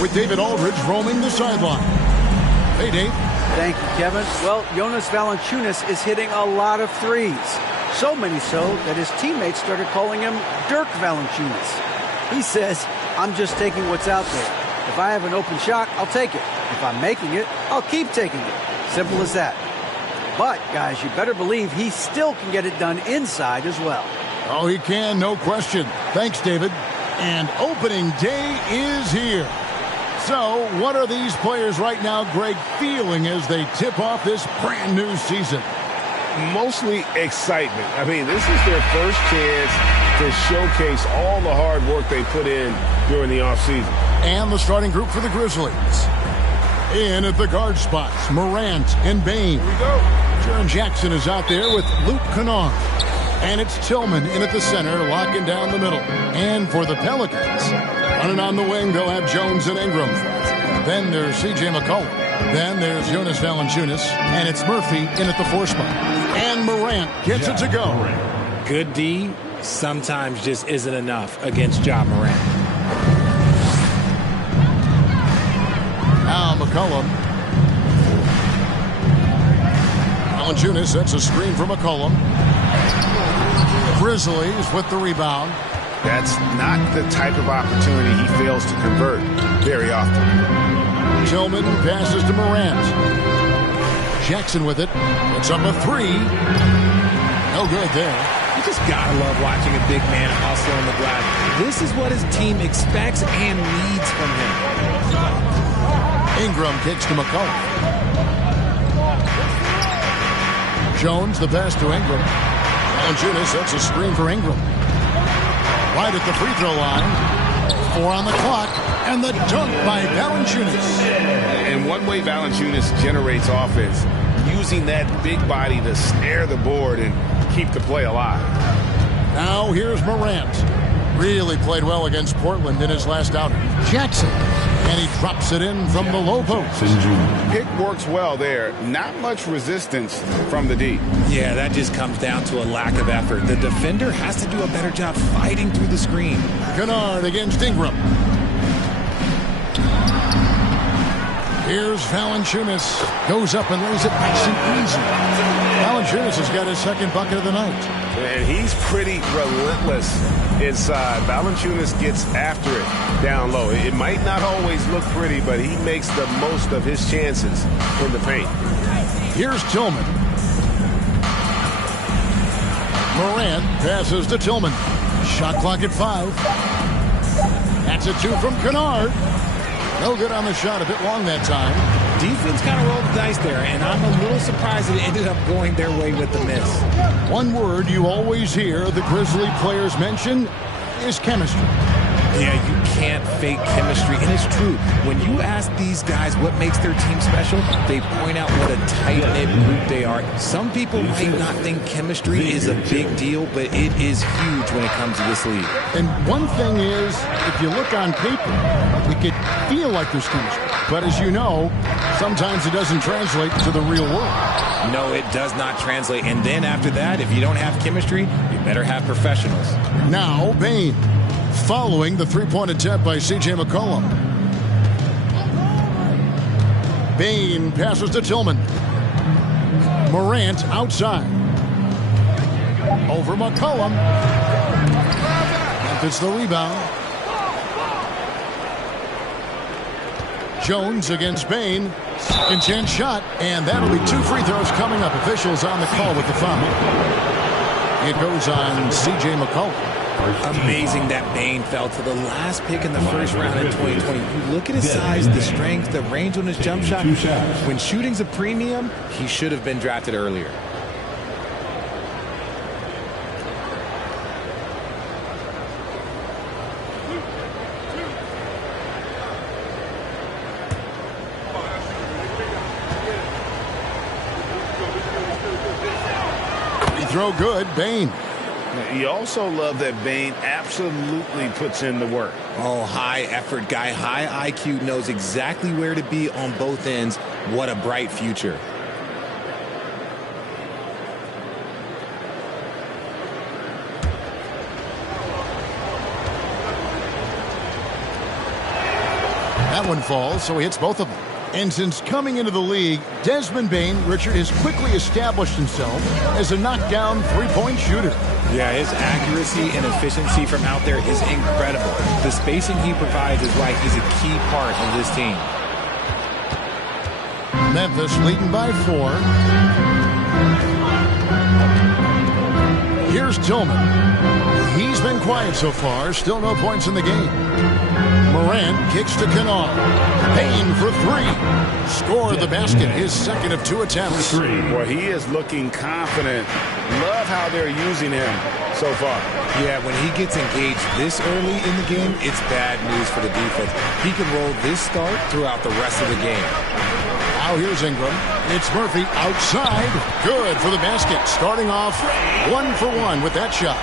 with David Aldridge roaming the sideline. Hey, Dave. Thank you, Kevin. Well, Jonas Valanciunas is hitting a lot of threes. So many so that his teammates started calling him Dirk Valanciunas. He says, I'm just taking what's out there. If I have an open shot, I'll take it. If I'm making it, I'll keep taking it. Simple as that. But, guys, you better believe he still can get it done inside as well. Oh, he can, no question. Thanks, David. And opening day is here. So, what are these players right now, Greg, feeling as they tip off this brand new season? Mostly excitement. I mean, this is their first chance to showcase all the hard work they put in during the offseason. And the starting group for the Grizzlies. In at the guard spots, Morant and Bane. Here we go. Jaren Jackson is out there with Luke Kennard. And it's Tillman in at the center, locking down the middle. And for the Pelicans, running on the wing, they'll have Jones and Ingram. Then there's C.J. McCollum. Then there's Jonas Valanciunas. And it's Murphy in at the 4 spot. And Morant gets it to go. Good D sometimes just isn't enough against Ja Morant. Now McCollum. Valanciunas sets a screen for McCollum. Grizzlies with the rebound. That's not the type of opportunity he fails to convert very often. Tillman passes to Morant. Jackson with it. It's up a 3. No good there. You just gotta love watching a big man hustle on the glass. This is what his team expects and needs from him. Ingram kicks to McCollum. Jones the pass to Ingram. Valanciunas sets a screen for Ingram. Right at the free throw line. 4 on the clock. And the dunk by Valanciunas. And one way Valanciunas generates offense, using that big body to snare the board and keep the play alive. Now here's Morant. Really played well against Portland in his last outing. Jackson. And he drops it in from the low post. Pick works well there. Not much resistance from the D. Yeah, that just comes down to a lack of effort. The defender has to do a better job fighting through the screen. Kennard against Ingram. Here's Valanciunas. Goes up and lays it nice and easy. Valanciunas has got his second bucket of the night. And he's pretty relentless inside. Valanciunas gets after it down low. It might not always look pretty, but he makes the most of his chances in the paint. Here's Tillman. Morant passes to Tillman. Shot clock at 5. That's a 2 from Kennard. No good on the shot, a bit long that time. Defense kind of rolled the dice there, and I'm a little surprised it ended up going their way with the miss. One word you always hear the Grizzly players mention is chemistry. Yeah, you can't fake chemistry, and it's true. When you ask these guys what makes their team special, they point out what a tight-knit group they are. Some people might not think chemistry is a big deal, but it is huge when it comes to this league. And one thing is, if you look on paper, it could feel like there's chemistry. But as you know, sometimes it doesn't translate to the real world. No, it does not translate. And then after that, if you don't have chemistry, you better have professionals. Now, Bane. Following the three-point attempt by C.J. McCollum. Bane passes to Tillman. Morant outside. Over McCollum. And it's the rebound. Jones against Bane. Second chance shot. And that'll be 2 free throws coming up. Officials on the call with the foul. It goes on C.J. McCollum. Amazing that Bane fell to the last pick in the first round in 2020. You look at his size, the strength, the range on his jump shot. When shooting's a premium, he should have been drafted earlier. Free throw good, Bane. You also love that Bane absolutely puts in the work. Oh, high effort guy, high IQ, knows exactly where to be on both ends. What a bright future. That one falls, so he hits both of them. And since coming into the league, Desmond Bane, Richard, has quickly established himself as a knockdown three-point shooter. Yeah, his accuracy and efficiency from out there is incredible. The spacing he provides is why he's a key part of this team. Memphis leading by 4. Here's Tillman. He's been quiet so far. Still no points in the game. Morant kicks to Kennard. Payne for 3. Scored the basket, his second of 2 attempts. Well, he is looking confident. Love how they're using him so far. Yeah, when he gets engaged this early in the game, it's bad news for the defense. He can roll this start throughout the rest of the game. Now here's Ingram. It's Murphy outside. Good for the basket. Starting off 1 for 1 with that shot.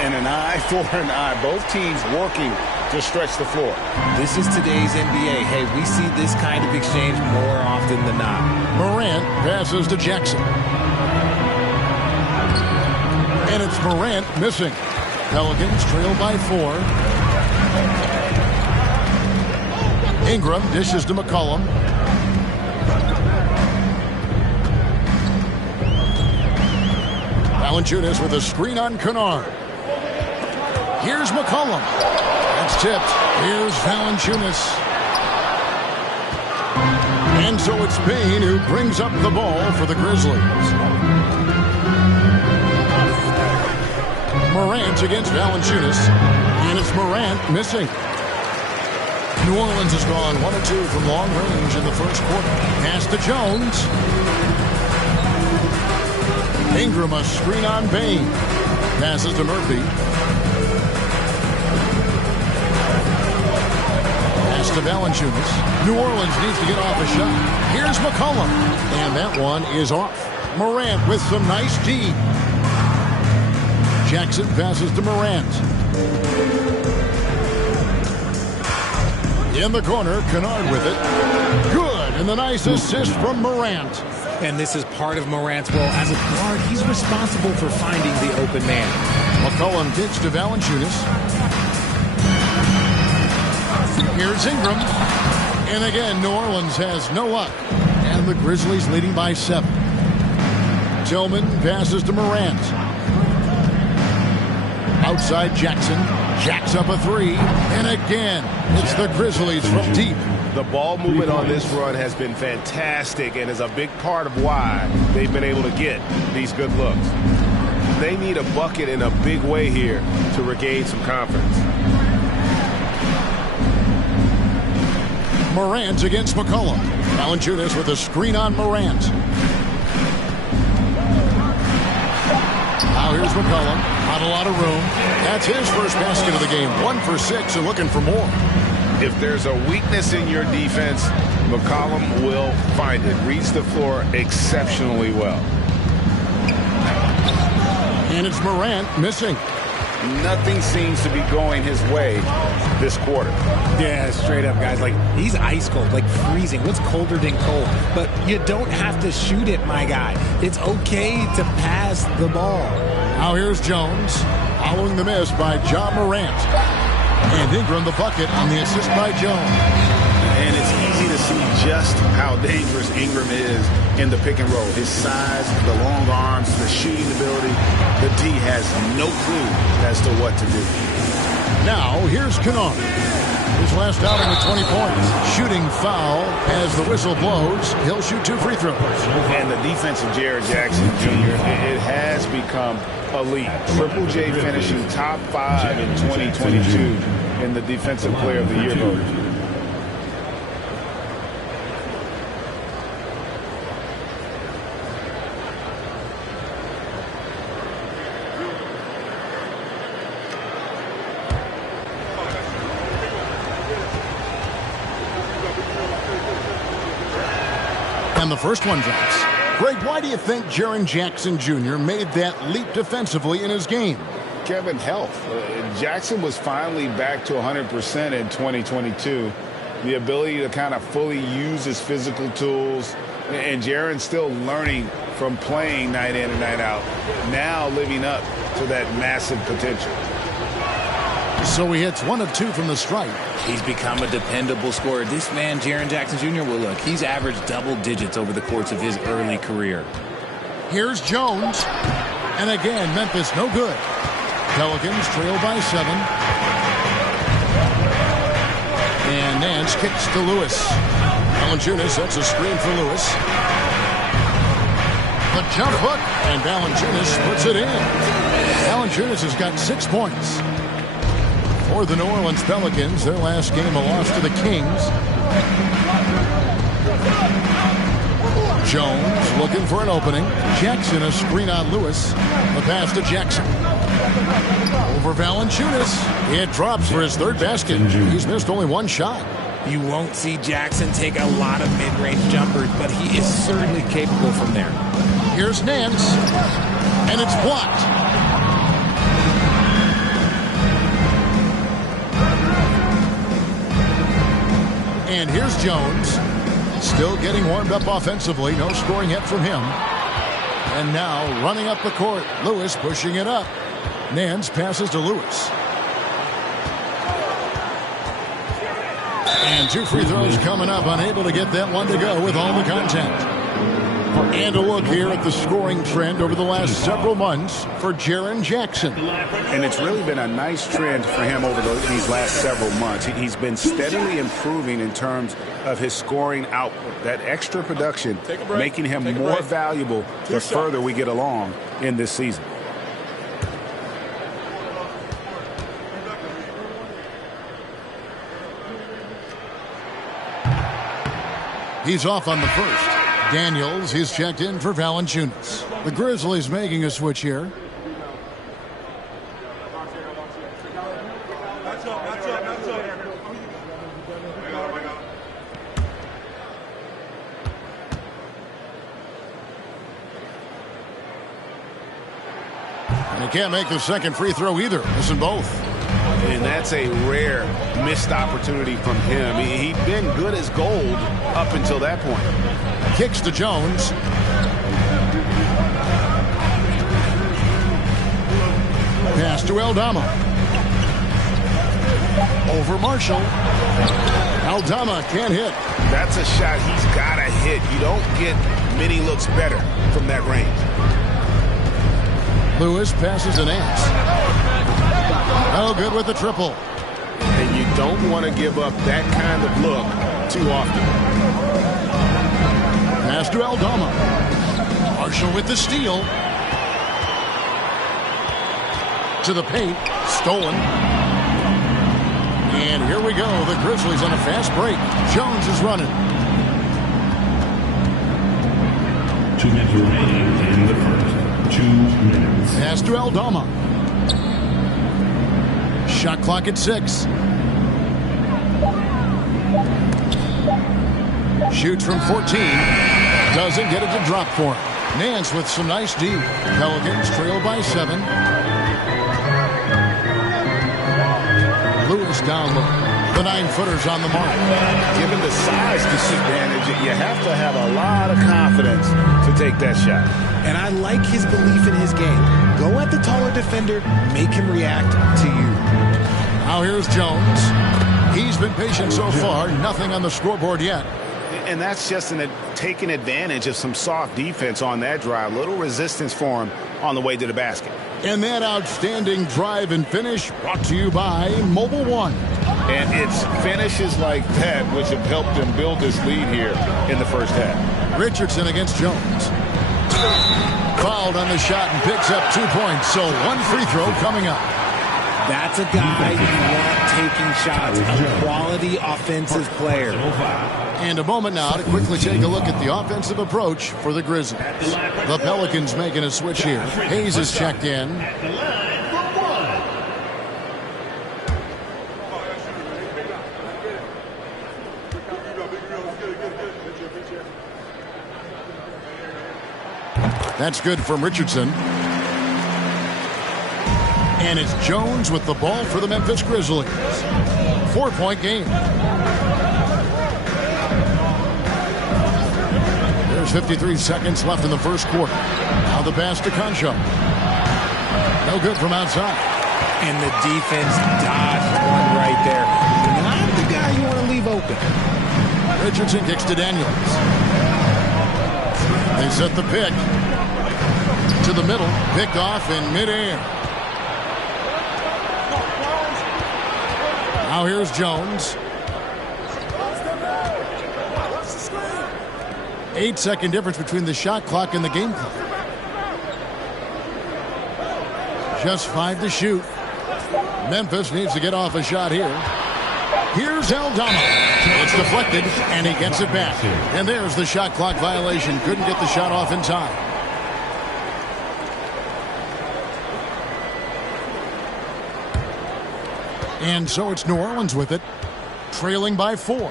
And an eye for an eye. Both teams working to stretch the floor. This is today's NBA. Hey, we see this kind of exchange more often than not. Morant passes to Jackson. And it's Morant missing. Pelicans trail by 4. Ingram dishes to McCollum. Valanciunas with a screen on Kennard. Here's McCollum. That's tipped. Here's Valanciunas. And so it's Payne who brings up the ball for the Grizzlies. Morant against Valanciunas. And it's Morant missing. New Orleans has gone 1 of 2 from long range in the first quarter. Pass to Jones. Ingram a screen on Bane. Passes to Murphy. Pass to Valanciunas. New Orleans needs to get off a shot. Here's McCollum. And that one is off. Morant with some nice D. Jackson passes to Morant. In the corner, Kennard with it. Good, and the nice assist from Morant. And this is part of Morant's role. As a guard, he's responsible for finding the open man. McCollum kicks to Valanciunas. Here's Ingram. And again, New Orleans has no luck. And the Grizzlies leading by 7. Tillman passes to Morant. Outside Jackson. Jacks up a 3. And again, it's the Grizzlies from deep. The ball movement on this run has been fantastic and is a big part of why they've been able to get these good looks. They need a bucket in a big way here to regain some confidence. Morant against McCollum. Valanciunas with a screen on Morant. Now here's McCollum. Not a lot of room. That's his first basket of the game. 1 for 6 and looking for more. If there's a weakness in your defense, McCollum will find it. Reads the floor exceptionally well. And it's Morant missing. Nothing seems to be going his way this quarter. Yeah, straight up, guys. Like, he's ice cold, like freezing. What's colder than cold? But you don't have to shoot it, my guy. It's okay to pass the ball. Now here's Jones. Following the miss by John Morant. And Ingram the bucket on the assist by Jones. And it's easy to see just how dangerous Ingram is in the pick and roll. His size, the long arms, the shooting ability. The D has no clue as to what to do. Now here's Kennard. His last outing with 20 points. Shooting foul as the whistle blows. He'll shoot 2 free throws. And the defense of Jared Jackson Jr., it has become elite. Triple J finishing top 5 in 2022 in the Defensive Player of the Year vote. And the first one drops. Greg, why do you think Jaren Jackson Jr. made that leap defensively in his game? Kevin, health. Jackson was finally back to 100% in 2022. The ability to kind of fully use his physical tools. And Jaren's still learning from playing night in and night out. Now living up to that massive potential. So he hits 1 of 2 from the stripe. He's become a dependable scorer. This man, Jaren Jackson Jr., well, look, he's averaged double digits over the course of his early career. Here's Jones. And again, Memphis no good. Pelicans trail by 7. And Nance kicks to Lewis. Valanciunas sets a screen for Lewis. The jump hook, and Valanciunas puts it in. Valanciunas has got 6 points. For the New Orleans Pelicans, their last game a loss to the Kings. Jones looking for an opening. Jackson a screen on Lewis. The pass to Jackson. Over Valanciunas. It drops for his 3rd basket. He's missed only 1 shot. You won't see Jackson take a lot of mid-range jumpers, but he is certainly capable from there. Here's Nance. And it's blocked. And here's Jones. Still getting warmed up offensively. No scoring yet from him. And now running up the court. Lewis pushing it up. Nance passes to Lewis. And 2 free throws coming up. Unable to get that one to go with all the contact. And a look here at the scoring trend over the last several months for Jaren Jackson. And it's really been a nice trend for him over these last several months. He's been steadily improving in terms of his scoring output. That extra production making him more valuable the further we get along in this season. He's off on the first. Daniels, he's checked in for Valanciunas. The Grizzlies making a switch here. And he can't make the second free throw either. Missing both. And that's a rare missed opportunity from him. He'd been good as gold up until that point. Kicks to Jones. Pass to Aldama. Over Marshall. Aldama can't hit. That's a shot he's got to hit. You don't get many looks better from that range. Lewis passes to Nance. Oh, good with the triple. And you don't want to give up that kind of look too often. Pass to Aldama. Marshall with the steal. To the paint. Stolen. And here we go. The Grizzlies on a fast break. Jones is running. 2 minutes remaining in the first. 2 minutes. Pass to Aldama. Shot clock at 6. Shoots from 14. Doesn't get it to drop for him. Nance with some nice D. Pelicans trail by 7. Lewis down low. The 9-footers on the mark. Given the size disadvantage, you have to have a lot of confidence to take that shot. And I like his belief in his game. Go at the taller defender, make him react to you. Now here's Jones. He's been patient so far. Nothing on the scoreboard yet. And that's just taking advantage of some soft defense on that drive. Little resistance for him on the way to the basket. And that outstanding drive and finish brought to you by Mobile One. And it's finishes like that which have helped him build this lead here in the first half. Richardson against Jones. Fouled on the shot and picks up 2 points. So 1 free throw coming up. That's a guy you want taking shots. A quality offensive player. And a moment now to quickly take a look at the offensive approach for the Grizzlies. The Pelicans making a switch here. Hayes is checked in. That's good from Richardson. And it's Jones with the ball for the Memphis Grizzlies. 4-point game. There's 53 seconds left in the first quarter. Now the pass to Concho. No good from outside. And the defense dodged one right there. Not the guy you want to leave open. Richardson kicks to Daniels. They set the pick to the middle. Picked off in midair. Now here's Jones. 8-second difference between the shot clock and the game clock. Just 5 to shoot. Memphis needs to get off a shot here. Here's Aldama. It's deflected, and he gets it back. And there's the shot clock violation. Couldn't get the shot off in time. And so it's New Orleans with it, trailing by 4.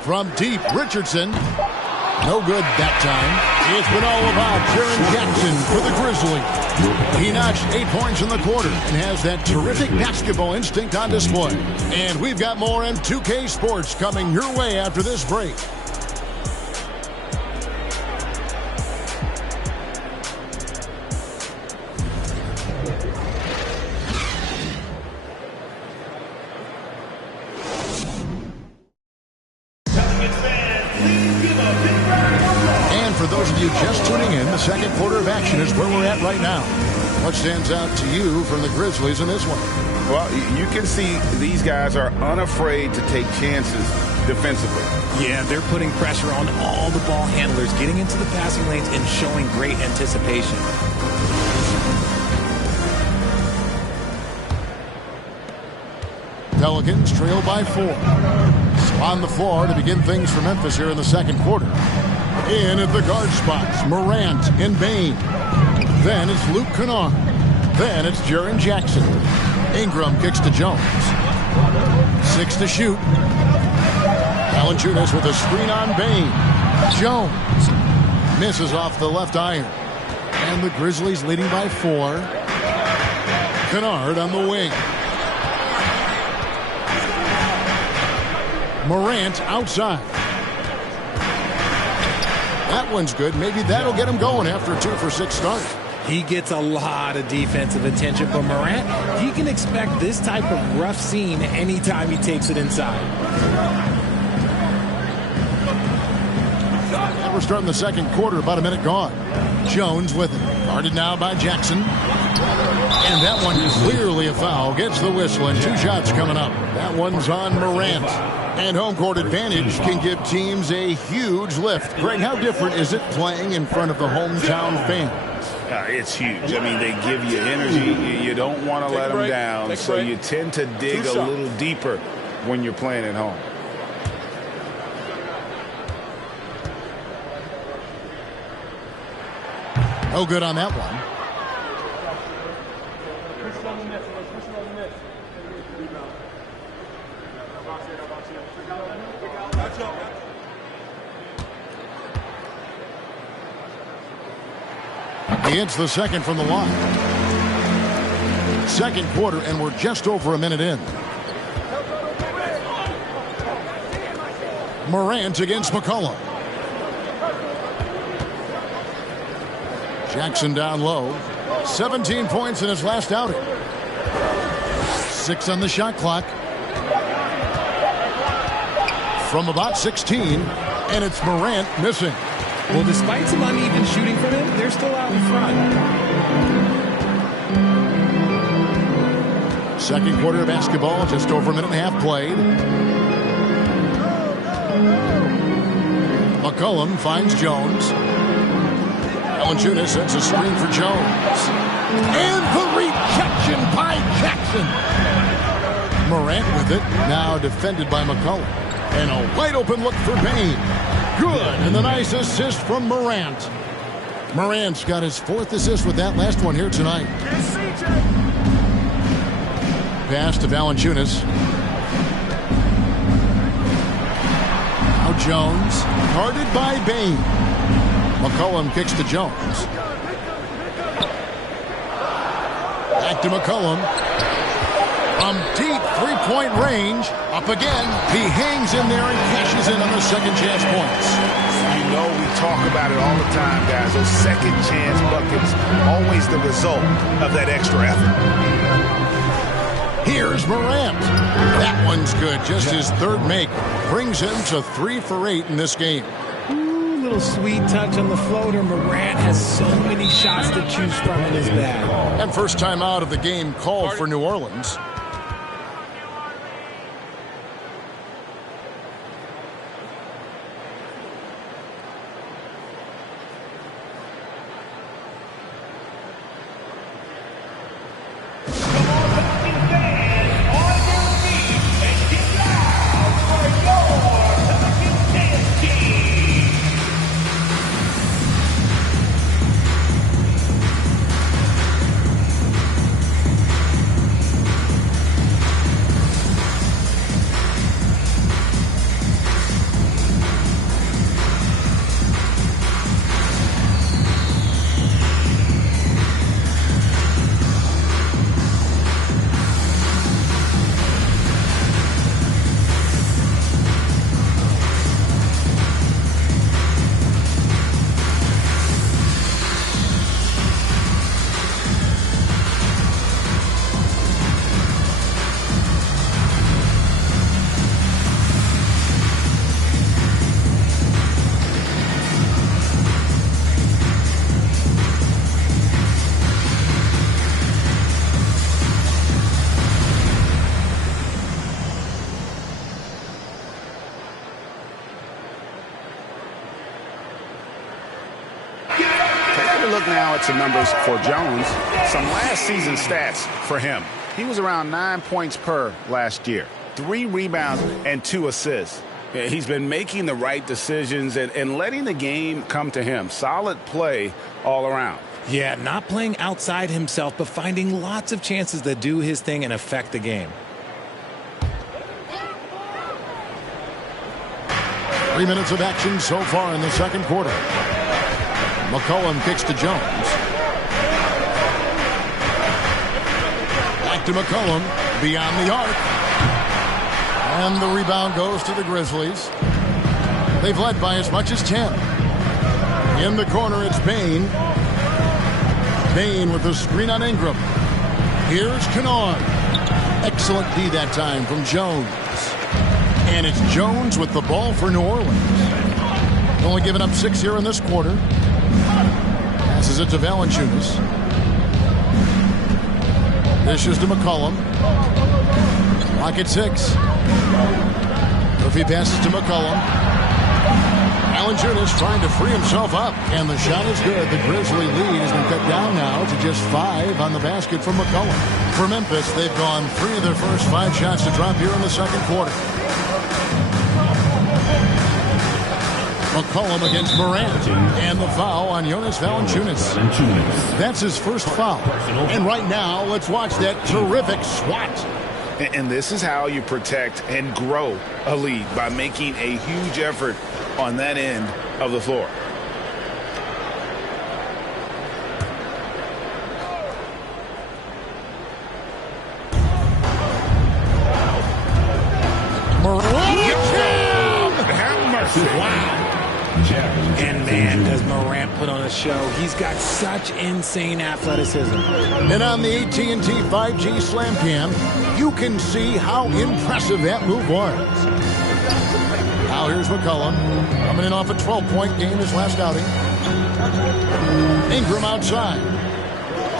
From deep, Richardson. No good that time. It's been all about Jaren Jackson for the Grizzlies. He notched 8 points in the quarter and has that terrific basketball instinct on display. And we've got more M2K Sports coming your way after this break. For those of you just tuning in, the second quarter of action is where we're at right now. What stands out to you from the Grizzlies in this one? Well, you can see these guys are unafraid to take chances defensively. Yeah, they're putting pressure on all the ball handlers, getting into the passing lanes and showing great anticipation. Pelicans trail by 4. On the floor to begin things for Memphis here in the second quarter. In at the guard spots, Morant and Bain. Then it's Luke Kennard. Then it's Jaren Jackson. Ingram kicks to Jones. 6 to shoot. Valanciunas with a screen on Bain. Jones misses off the left iron. And the Grizzlies leading by 4. Kennard on the wing. Morant outside. That one's good. Maybe that'll get him going after a 2-for-6 start. He gets a lot of defensive attention, but Morant, he can expect this type of rough scene anytime he takes it inside. And we're starting the second quarter, about a minute gone. Jones with it. Guarded now by Jackson. And that one is clearly a foul. Gets the whistle, and 2 shots coming up. That one's on Morant. And home court advantage can give teams a huge lift. Greg, how different is it playing in front of the hometown fans? It's huge. I mean, they give you energy. You don't want to let them down, so you tend to dig a little deeper when you're playing at home. No good on that one. He hits the second from the line. Second quarter, and we're just over a minute in. Morant against McCollum. Jackson down low. 17 points in his last outing. 6 on the shot clock. From about 16, and it's Morant missing. Well, despite some uneven shooting from him, they're still out in front. Second quarter of basketball, just over a minute and a half played. McCollum finds Jones. Valanciunas sets a screen for Jones. And the rejection by Jackson. Morant with it, now defended by McCollum. And a wide open look for Bain. Good, and the nice assist from Morant. Morant's got his 4th assist with that last one here tonight. Pass to Valanciunas. Now Jones, guarded by Bain. McCollum kicks to Jones. Back to McCollum. From deep 3-point range, up again. He hangs in there and cashes in on the second chance points. You know we talk about it all the time, guys. Those second chance buckets, always the result of that extra effort. Here's Morant. That one's good. Just his third make brings him to 3 for 8 in this game. Ooh, little sweet touch on the floater. Morant has so many shots to choose from in his bag. And first time out of the game called for New Orleans. Look now at some numbers for Jones. Some last season stats for him. He was around 9 points per last year. 3 rebounds and 2 assists. He's been making the right decisions and letting the game come to him. Solid play all around. Yeah, not playing outside himself, but finding lots of chances to do his thing and affect the game. 3 minutes of action so far in the second quarter. McCollum kicks to Jones. Back to McCollum. Beyond the arc. And the rebound goes to the Grizzlies. They've led by as much as 10. In the corner, it's Bain. Bain with the screen on Ingram. Here's Kennard. Excellent D that time from Jones. And it's Jones with the ball for New Orleans. Only giving up 6 here in this quarter. Passes it to Valanciunas. Dishes to McCollum. Clock at 6. Murphy passes to McCollum. Valanciunas trying to free himself up. And the shot is good. The Grizzly lead has been cut down now to just 5 on the basket from McCollum. For Memphis, they've gone 3 of their first 5 shots to drop here in the second quarter. McCollum against Morant. And the foul on Jonas Valanciunas. That's his first foul. And right now, let's watch that terrific swat. And this is how you protect and grow a lead, by making a huge effort on that end of the floor. Have mercy. Wow. And man, does Morant put on a show. He's got such insane athleticism. And on the AT&T 5G Slam Cam, you can see how impressive that move was. Now here's McCollum, coming in off a 12-point game his last outing. Ingram outside.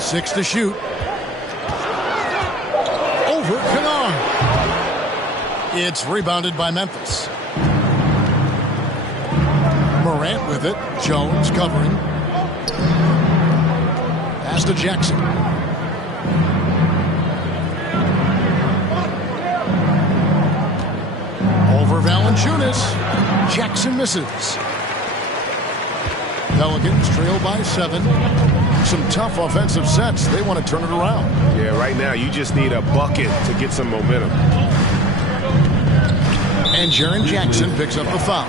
6 to shoot. Over Kennard. It's rebounded by Memphis. Morant with it. Jones covering. Pass to Jackson. Over Valanciunas. Jackson misses. Pelicans trail by 7. Some tough offensive sets. They want to turn it around. Yeah, right now you just need a bucket to get some momentum. And Jaren Jackson picks up the foul.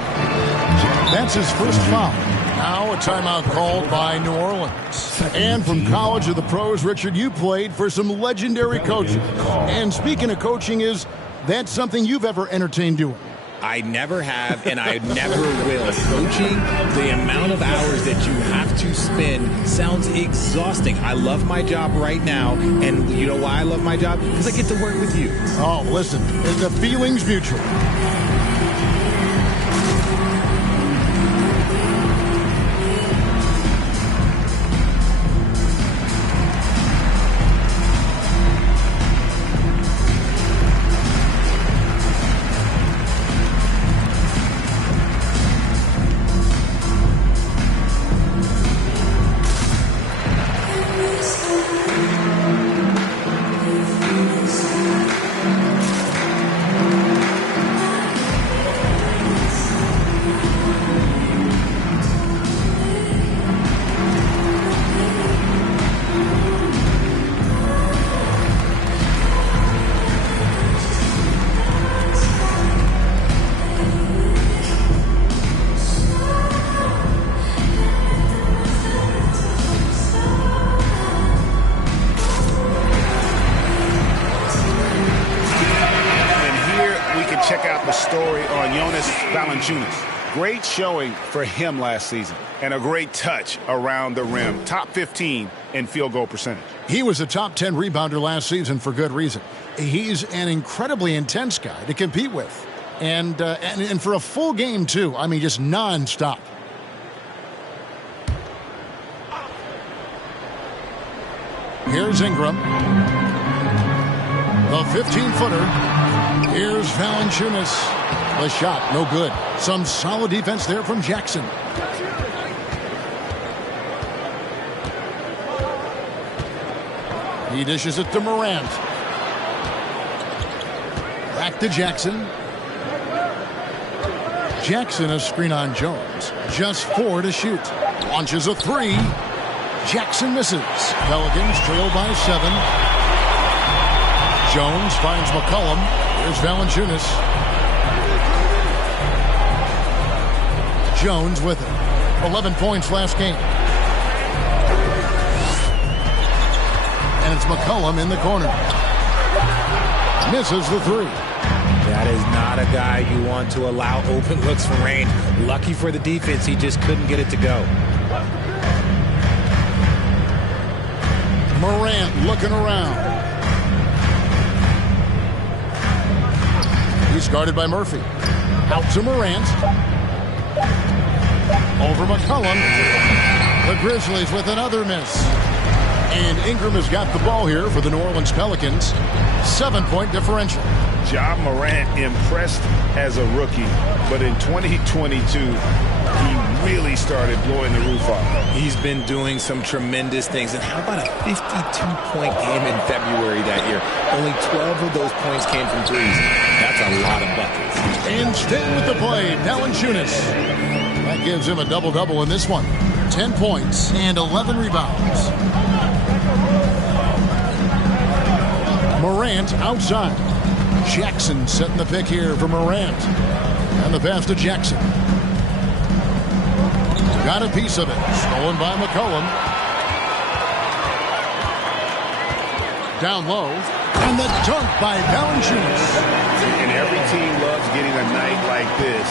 That's his first foul. Now a timeout called by New Orleans. And from college to the pros, Richard, you played for some legendary coaches. And speaking of coaching, is that something you've ever entertained doing? I never have, and I never will. Coaching, the amount of hours that you have to spend sounds exhausting. I love my job right now, and you know why I love my job? Because I get to work with you. Oh, listen, the feeling's mutual. Check out the story on Jonas Valanciunas. Great showing for him last season and a great touch around the rim. Top 15 in field goal percentage. He was a top 10 rebounder last season for good reason. He's an incredibly intense guy to compete with. And for a full game, too. I mean, just nonstop. Here's Ingram. The 15-footer. Here's Valanciunas. The shot, no good. Some solid defense there from Jackson. He dishes it to Morant. Back to Jackson. Jackson a screen on Jones. Just 4 to shoot. Launches a 3. Jackson misses. Pelicans trail by 7. Jones finds McCollum. Here's Valanciunas. Jones with it. 11 points last game. And it's McCollum in the corner. Misses the 3. That is not a guy you want to allow open looks from range. Lucky for the defense, he just couldn't get it to go. Morant looking around. He's guarded by Murphy. Out to Morant. Over McCollum. The Grizzlies with another miss. And Ingram has got the ball here for the New Orleans Pelicans. 7-point differential. Ja Morant impressed as a rookie, but in 2022, he really started blowing the roof off. He's been doing some tremendous things. And how about a 52-point game in February that year? Only 12 of those points came from threes. That's a lot of buckets. And staying with the play, Valanciunas. That gives him a double-double in this one. 10 points and 11 rebounds. Morant outside. Jackson setting the pick here for Morant. And the pass to Jackson. Got a piece of it. Stolen by McCollum. Down low. And the dunk by Valanciunas. And every team loves getting a night like this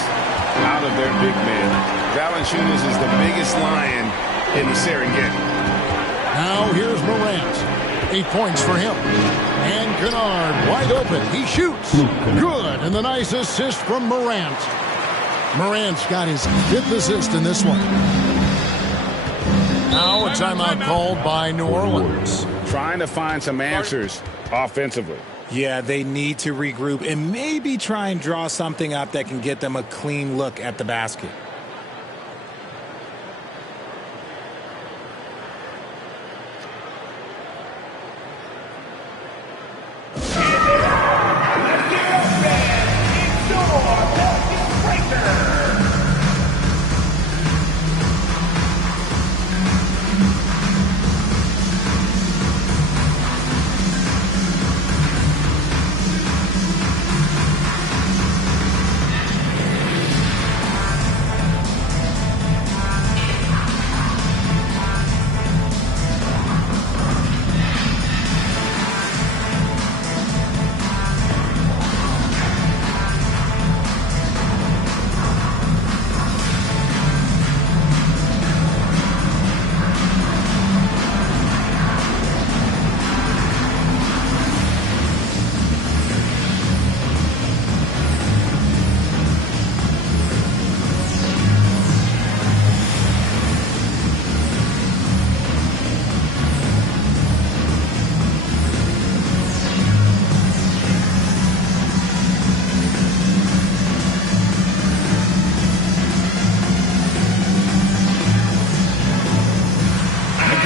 out of their big man. Valanciunas is the biggest lion in the Serengeti. Now here's Morant. 8 points for him. And Kennard wide open. He shoots. Good. And the nice assist from Morant. Morant's got his 5th assist in this one. Now a timeout called by New Orleans. Trying to find some answers offensively. Yeah, they need to regroup and maybe try and draw something up that can get them a clean look at the basket.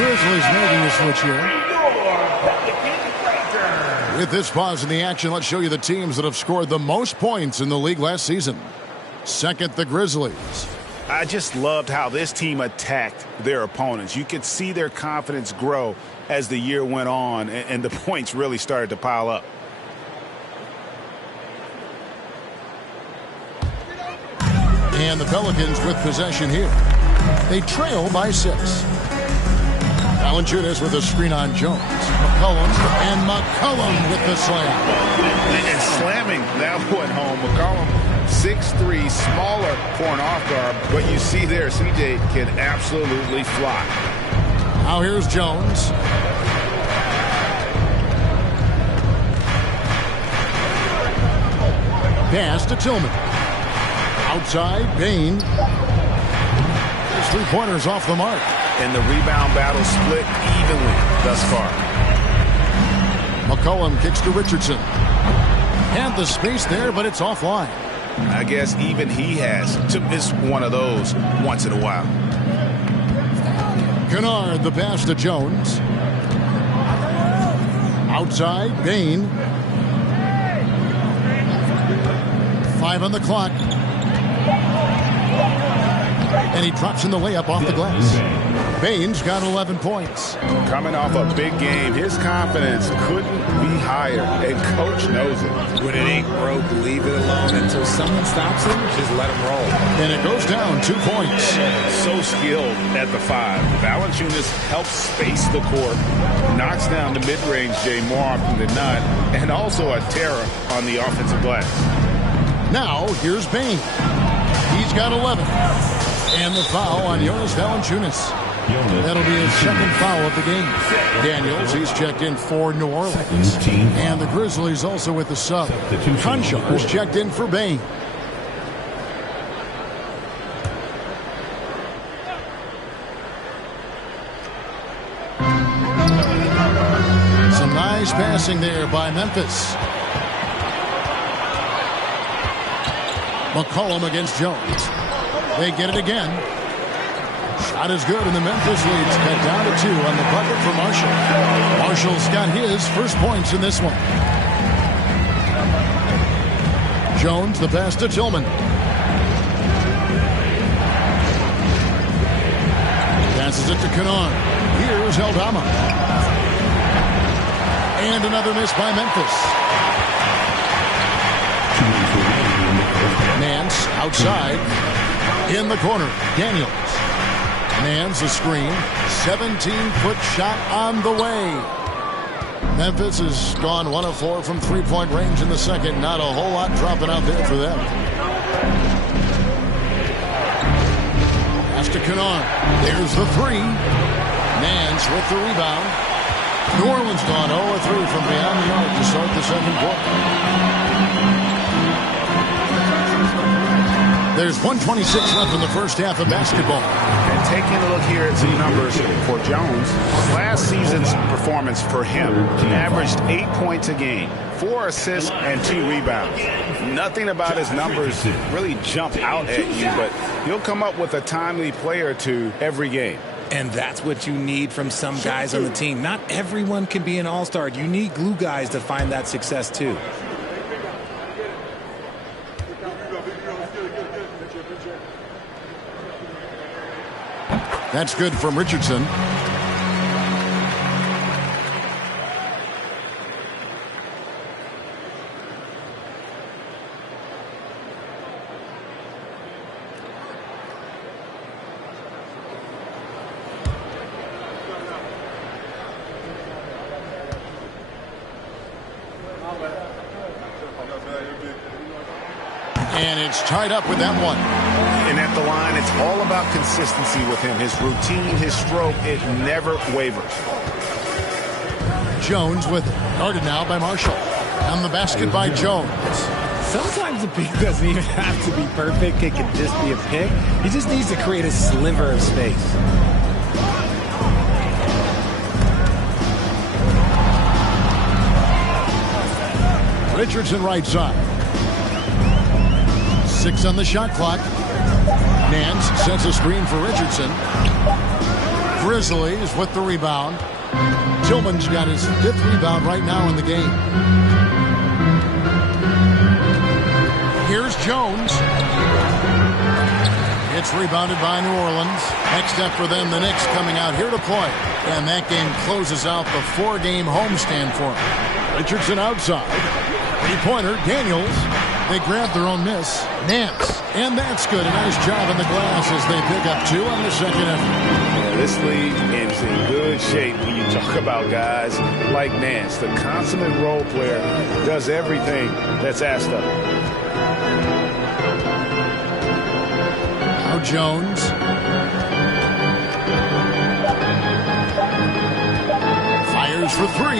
Grizzlies making a switch here. With this pause in the action, let's show you the teams that have scored the most points in the league last season. Second, the Grizzlies. I just loved how this team attacked their opponents. You could see their confidence grow as the year went on, and the points really started to pile up. And the Pelicans with possession here. They trail by 6. Valanciunas with a screen on Jones. McCollum with the slam. And slamming that one home. McCollum, 6'3", smaller for an off guard, but you see there, CJ can absolutely fly. Now here's Jones. Pass to Tillman. Outside, Bain. His three-pointers off the mark. And the rebound battle split evenly thus far. McCollum kicks to Richardson. Had the space there, but it's offline. I guess even he has to miss one of those once in a while. Kennard, the pass to Jones. Outside, Bain. 5 on the clock. And he drops in the layup off the glass. Bain's got 11 points. Coming off a big game, his confidence couldn't be higher, and coach knows it. When it ain't broke, leave it alone until someone stops him. Just let him roll. And it goes down 2 points. So skilled at the 5. Valanciunas helps space the court, knocks down the mid-range Jay more often than not, and also a terror on the offensive glass. Now, here's Bain. He's got 11. And the foul on Jonas Valanciunas. That'll be his second foul of the game. Daniels, he's checked in for New Orleans. And the Grizzlies also with the sub. Conchar checked in for Bain. Some nice passing there by Memphis. McCollum against Jones. They get it again. Shot is good, and the Memphis lead's cut down to 2 on the bucket for Marshall. Marshall's got his first points in this one. Jones, the pass to Tillman. Passes it to Kennard. Here's Aldama. And another miss by Memphis. Nance outside. In the corner, Daniels. Nance a screen. 17-foot shot on the way. Memphis has gone 1 of 4 from three-point range in the second. Not a whole lot dropping out there for them. Pass to Kennard. There's the 3. Nance with the rebound. New Orleans gone 0 of 3 from beyond the arc to start the second quarter. There's 1:26 left in the first half of basketball. And taking a look here at some numbers for Jones, last season's performance for him averaged 8 points a game, 4 assists, and 2 rebounds. Nothing about his numbers really jump out at you, but he'll come up with a timely play or two every game. And that's what you need from some guys on the team. Not everyone can be an all-star. You need glue guys to find that success too. That's good from Richardson. And it's tied up with that one. And at the line, it's all about consistency with him. His routine, his stroke, it never wavers. Jones with it. Guarded now by Marshall. On the basket by Jones. Sometimes the pick doesn't even have to be perfect. It can just be a pick. He just needs to create a sliver of space. Richardson right side. 6 on the shot clock. Nance sets a screen for Richardson. Grizzlies with the rebound. Tillman's got his 5th rebound right now in the game. Here's Jones. It's rebounded by New Orleans. Next step for them, the Knicks coming out here to play. And that game closes out the 4-game homestand for them. Richardson outside. Three-pointer, Daniels. They grab their own miss. Nance. And that's good. A nice job in the glass as they pick up 2 on the second effort. Yeah, this league is in good shape when you talk about guys like Nance. The consummate role player does everything that's asked of him. Now Jones. Fires for 3.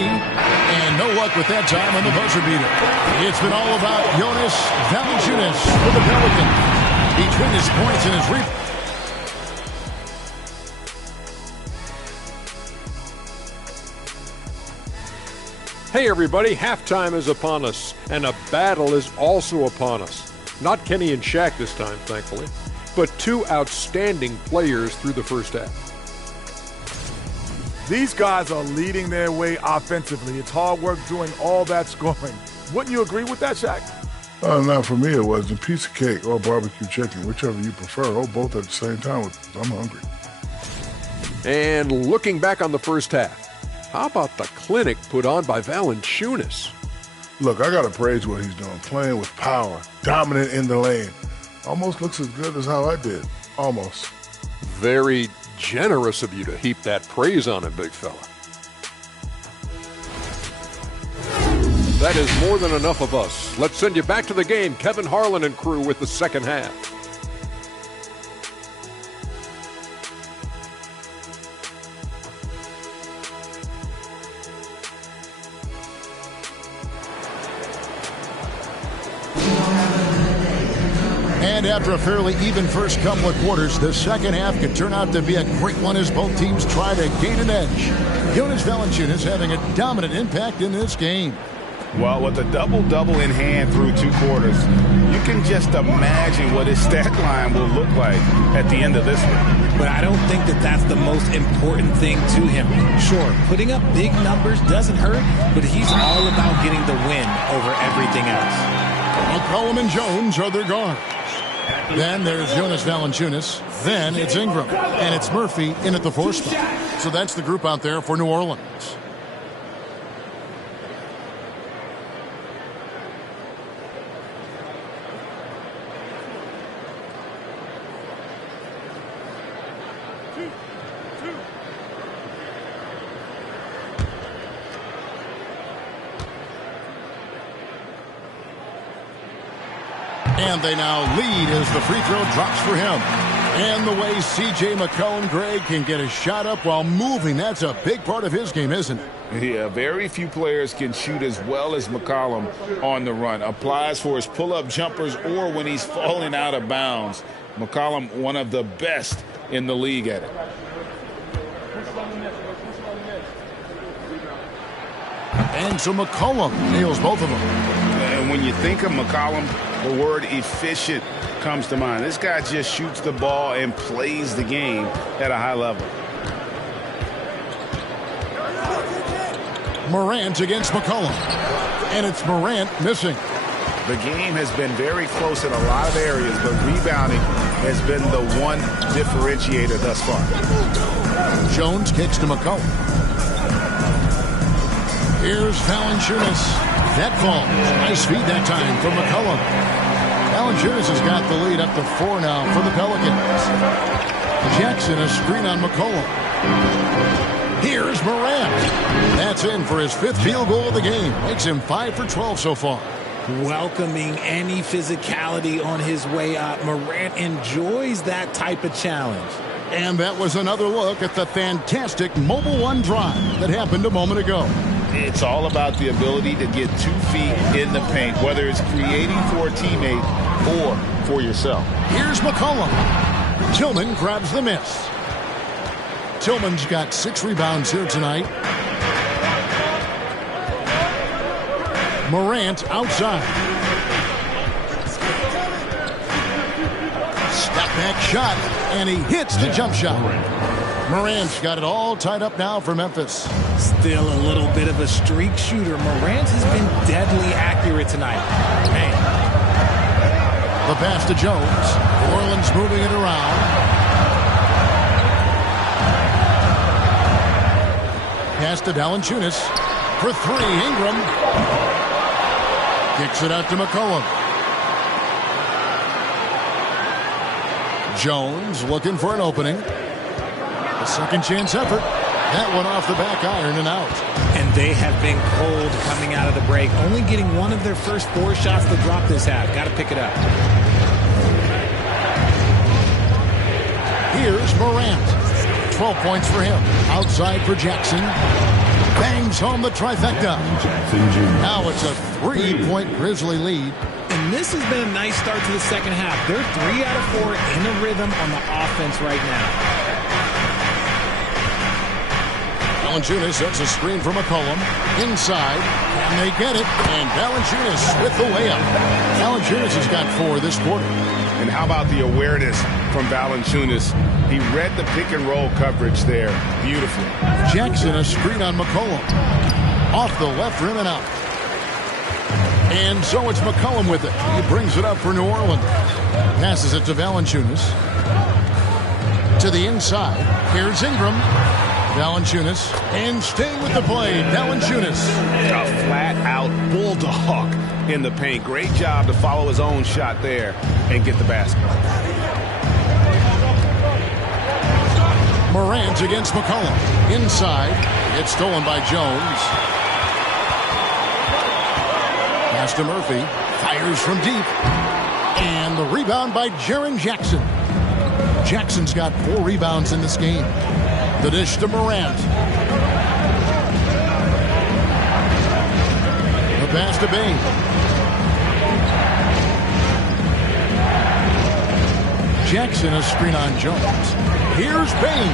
And no luck with that time on the buzzer beater. It's been all about Jonas Valanciunas for the Pelicans. Between his points and his rebounds. Hey everybody, halftime is upon us, and a battle is also upon us. Not Kenny and Shaq this time, thankfully, but 2 outstanding players through the first half. These guys are leading their way offensively. It's hard work doing all that scoring. Wouldn't you agree with that, Shaq? Not for me. It was a piece of cake or barbecue chicken, whichever you prefer, or both at the same time. I'm hungry. And looking back on the first half, how about the clinic put on by Valanciunas? Look, I got to praise what he's doing. Playing with power, dominant in the lane. Almost looks as good as how I did. Almost. Very generous of you to heap that praise on him, big fella. That is more than enough of us. Let's send you back to the game. Kevin Harlan and crew with the second half. And after a fairly even first couple of quarters, the second half could turn out to be a great one as both teams try to gain an edge. Jonas Valanciunas having a dominant impact in this game. Well, with a double-double in hand through 2 quarters, you can just imagine what his stat line will look like at the end of this one. But I don't think that that's the most important thing to him. Sure, putting up big numbers doesn't hurt, but he's all about getting the win over everything else. McCollum and Jones are their guards. Then there's Jonas Valanciunas. Then it's Ingram. And it's Murphy in at the 4 spot. So that's the group out there for New Orleans. And they now lead as the free throw drops for him. And the way C.J. McCollum, Greg, can get a shot up while moving, that's a big part of his game, isn't it? Yeah, very few players can shoot as well as McCollum on the run. Applies for his pull-up jumpers or when he's falling out of bounds. McCollum, one of the best in the league at it. And so McCollum nails both of them. And when you think of McCollum, the word efficient comes to mind. This guy just shoots the ball and plays the game at a high level. Morant against McCollum. And it's Morant missing. The game has been very close in a lot of areas, but rebounding has been the one differentiator thus far. Jones kicks to McCollum. Here's Valanciunas. That falls. Nice feed that time from McCollum. Valanciunas has got the lead up to 4 now for the Pelicans. Jackson, a screen on McCollum. Here's Morant. That's in for his 5th field goal of the game. Makes him 5 for 12 so far. Welcoming any physicality on his way up. Morant enjoys that type of challenge. And that was another look at the fantastic Mobile One drive that happened a moment ago. It's all about the ability to get 2 feet in the paint, whether it's creating for a teammate or for yourself. Here's McCollum. Tillman grabs the miss. Tillman's got 6 rebounds here tonight. Morant outside. Step back shot, and he hits the jump shot. Morant's got it all tied up now for Memphis. Still a little bit of a streak shooter. Morant has been deadly accurate tonight. Man. The pass to Jones. New Orleans moving it around. Pass to Valanciunas for three. Ingram kicks it out to McCollum. Jones looking for an opening. A second chance effort. That one off the back iron and out. And they have been cold coming out of the break. Only getting one of their first 4 shots to drop this half. Got to pick it up. Here's Morant. 12 points for him. Outside for Jackson. Bangs home the trifecta. Now it's a 3-point Grizzly lead. And this has been a nice start to the second half. They're 3 out of 4 in a rhythm on the offense right now. Valanciunas sets a screen for McCollum. Inside. Can they get it? And Valanciunas with the layup. Valanciunas has got 4 this quarter. And how about the awareness from Valanciunas? He read the pick and roll coverage there. Beautiful. Jackson a screen on McCollum. Off the left rim and out. And so it's McCollum with it. He brings it up for New Orleans. Passes it to Valanciunas. To the inside. Here's Ingram. Valanciunas. And staying with the play, Valanciunas. A flat-out bulldog in the paint. Great job to follow his own shot there and get the basket. Morant against McCollum. Inside. It's stolen by Jones. Pass to Murphy. Fires from deep. And the rebound by Jaren Jackson. Jackson's got 4 rebounds in this game. The dish to Morant. The pass to Bain. Jackson a screen on Jones. Here's Bain.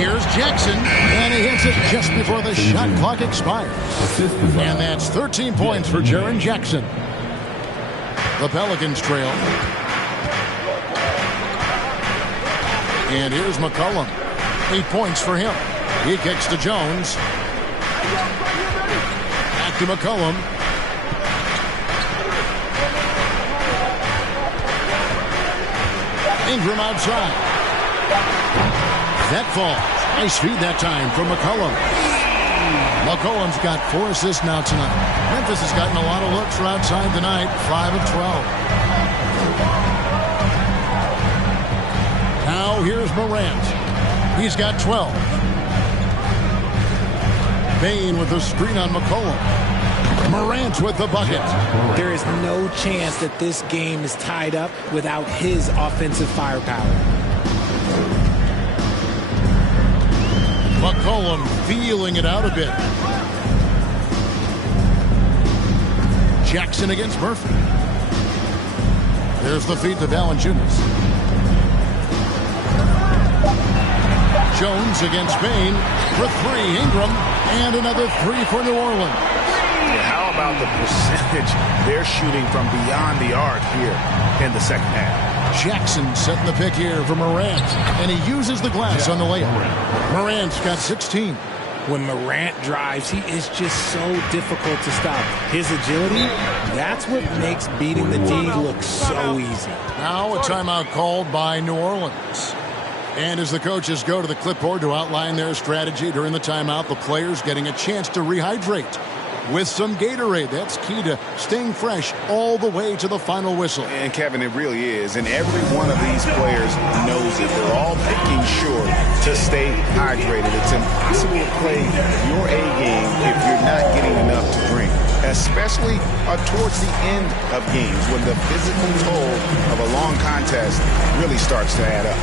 Here's Jackson. And he hits it just before the shot clock expires. And that's 13 points for Jaren Jackson. The Pelicans trail. And here's McCollum. 8 points for him. He kicks to Jones. Back to McCollum. Ingram outside. That falls. Nice feed that time from McCollum. McCollum's got 4 assists now tonight. Memphis has gotten a lot of looks from outside tonight. 5 of 12. Now here's Morant. He's got 12. Bain with the screen on McCollum. Morant with the bucket. There is no chance that this game is tied up without his offensive firepower. McCollum feeling it out a bit. Jackson against Murphy. There's the feed to Valanciunas. Jones against Bain for 3. Ingram and another 3 for New Orleans. How about the percentage they're shooting from beyond the arc here in the second half? Jackson setting the pick here for Morant, and he uses the glass on the layup. Morant's got 16. When Morant drives, he is just so difficult to stop. His agility, that's what makes beating the D look so easy. Now a timeout called by New Orleans. And as the coaches go to the clipboard to outline their strategy during the timeout, the players getting a chance to rehydrate with some Gatorade. That's key to staying fresh all the way to the final whistle. And Kevin, it really is. And every one of these players knows it. They're all making sure to stay hydrated. It's impossible to play your A game if you're not getting enough to drink, especially towards the end of games when the physical toll of a long contest really starts to add up.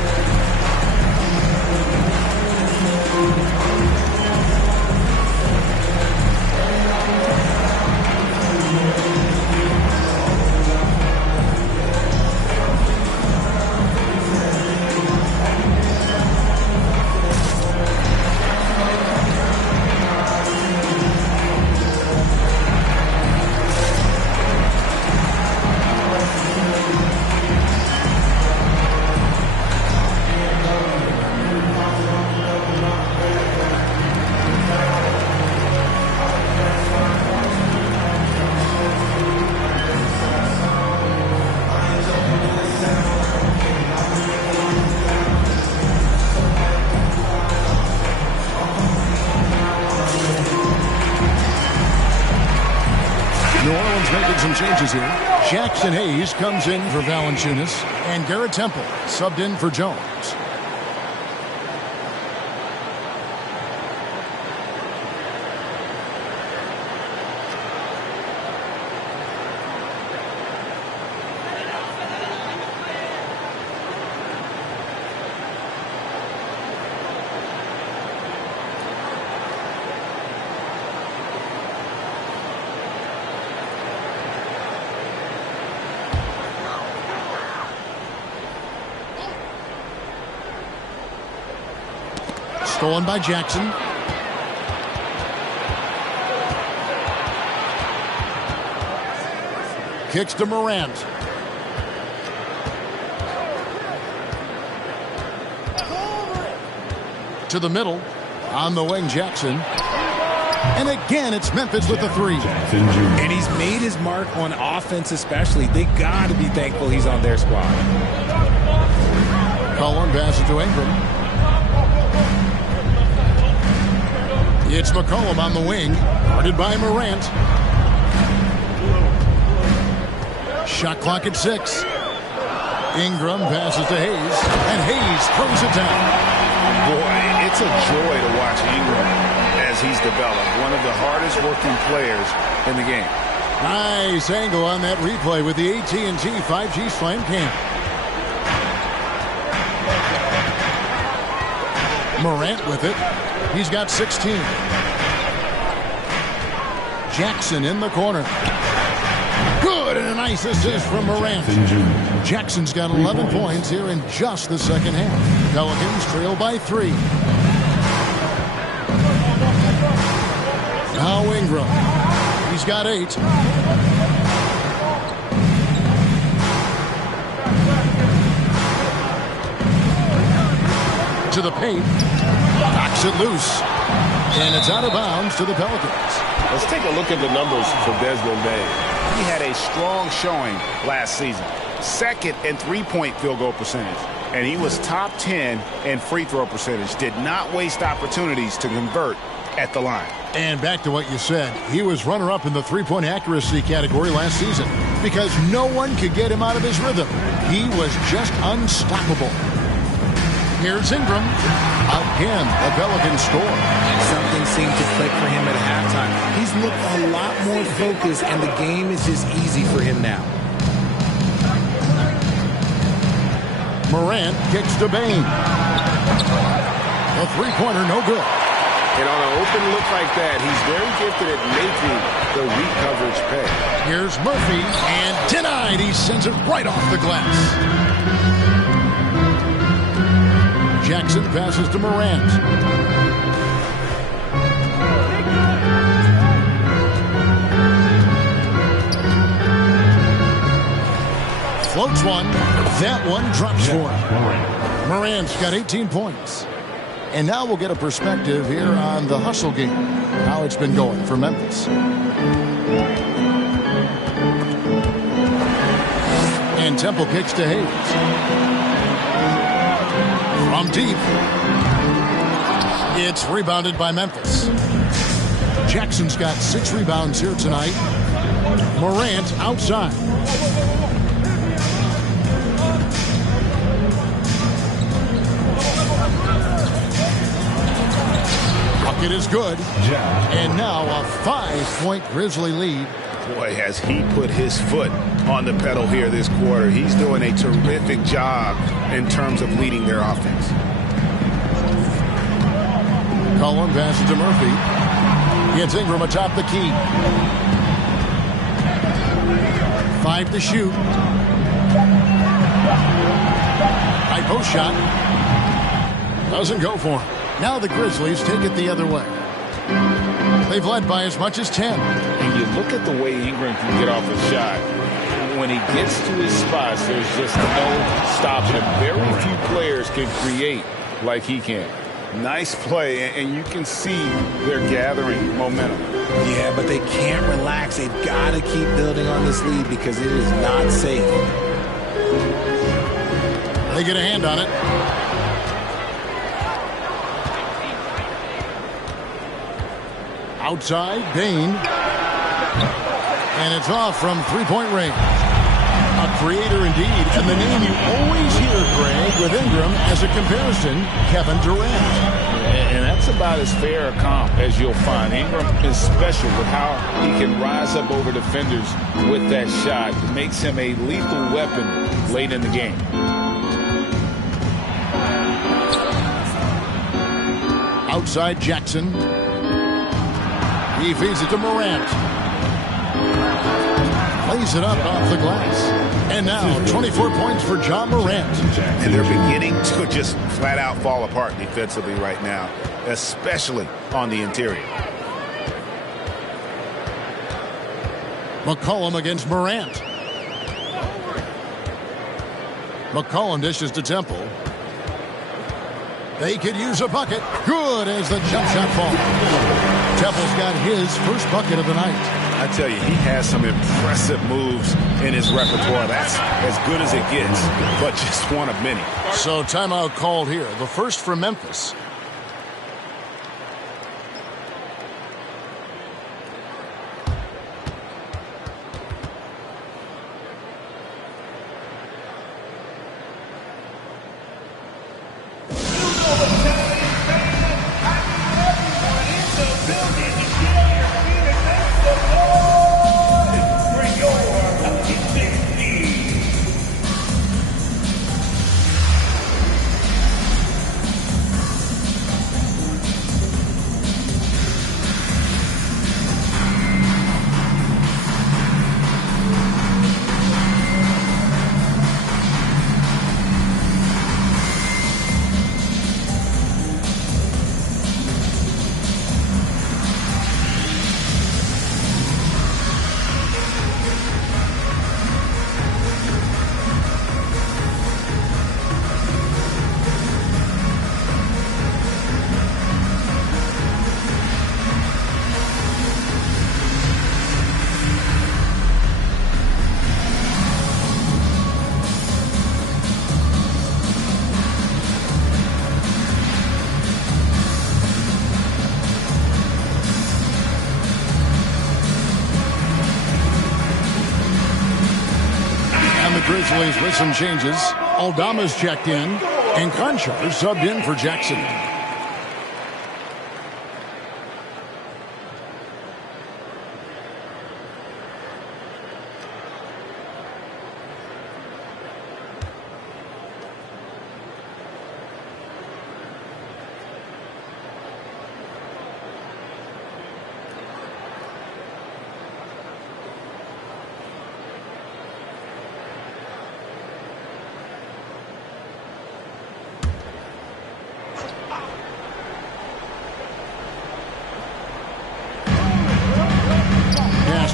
changes here. Jackson Hayes comes in for Valanciunas, and Garrett Temple subbed in for Jones. Stolen by Jackson. Kicks to Morant. To the middle. On the wing, Jackson. And again, it's Memphis with the three. And he's made his mark on offense especially. They got to be thankful he's on their squad. Cullen passes to Ingram. It's McCollum on the wing, guarded by Morant. Shot clock at 6. Ingram passes to Hayes, and Hayes throws it down. Boy, it's a joy to watch Ingram as he's developed. One of the hardest working players in the game. Nice angle on that replay with the AT&T 5G Slam Cam. Morant with it. He's got 16. Jackson in the corner. Good, and a nice assist from Morant. Jackson's got 11 points here in just the second half. Pelicans trail by 3. Now Ingram. He's got 8. To the paint. Knocks it loose. And it's out of bounds to the Pelicans. Let's take a look at the numbers for Desmond Bain. He had a strong showing last season. Second in three-point field goal percentage. And he was top 10 in free throw percentage. Did not waste opportunities to convert at the line. And back to what you said, he was runner-up in the three-point accuracy category last season because no one could get him out of his rhythm. He was just unstoppable. Here's Ingram. Again, the Pelicans score. Something seemed to click for him at halftime. He's looked a lot more focused, and the game is just easy for him now. Morant kicks to Bain. A three-pointer, no good. And on an open look like that, he's very gifted at making the weak coverage pay. Here's Murphy, and denied. He sends it right off the glass. Jackson passes to Morant. Floats one. That one drops for him. Morant's got 18 points. And now we'll get a perspective here on the hustle game, how it's been going for Memphis. And Temple kicks to Hayes. From deep. It's rebounded by Memphis. Jackson's got 6 rebounds here tonight. Morant outside. Bucket is good. And now a 5-point Grizzly lead. Boy, has he put his foot on the pedal here this quarter. He's doing a terrific job in terms of leading their offense. Cullen passes to Murphy. Gets Ingram atop the key. 5 to shoot. High post shot. Doesn't go for him. Now the Grizzlies take it the other way. They've led by as much as 10. And you look at the way Ingram can get off a shot. When he gets to his spots, there's just no stopping him. Very few players can create like he can. Nice play, and you can see they're gathering momentum. Yeah, but they can't relax. They've got to keep building on this lead because it is not safe. They get a hand on it. Outside, Bain. And it's off from three-point range. A creator indeed, and the name you always hear, Greg, with Ingram as a comparison, Kevin Durant. And that's about as fair a comp as you'll find. Ingram is special with how he can rise up over defenders with that shot. It makes him a lethal weapon late in the game. Outside Jackson. He feeds it to Morant. Lays it up off the glass. And now 24 points for John Morant. And they're beginning to just flat out fall apart defensively right now, especially on the interior. McCollum against Morant. McCollum dishes to Temple. They could use a bucket. Good as the jump shot falls. Temple's got his first bucket of the night. I tell you, he has some impressive moves in his repertoire. That's as good as it gets, but just one of many. So timeout called here. The first for Memphis. Grizzlies with some changes. Aldama's checked in, and Conchar subbed in for Jackson.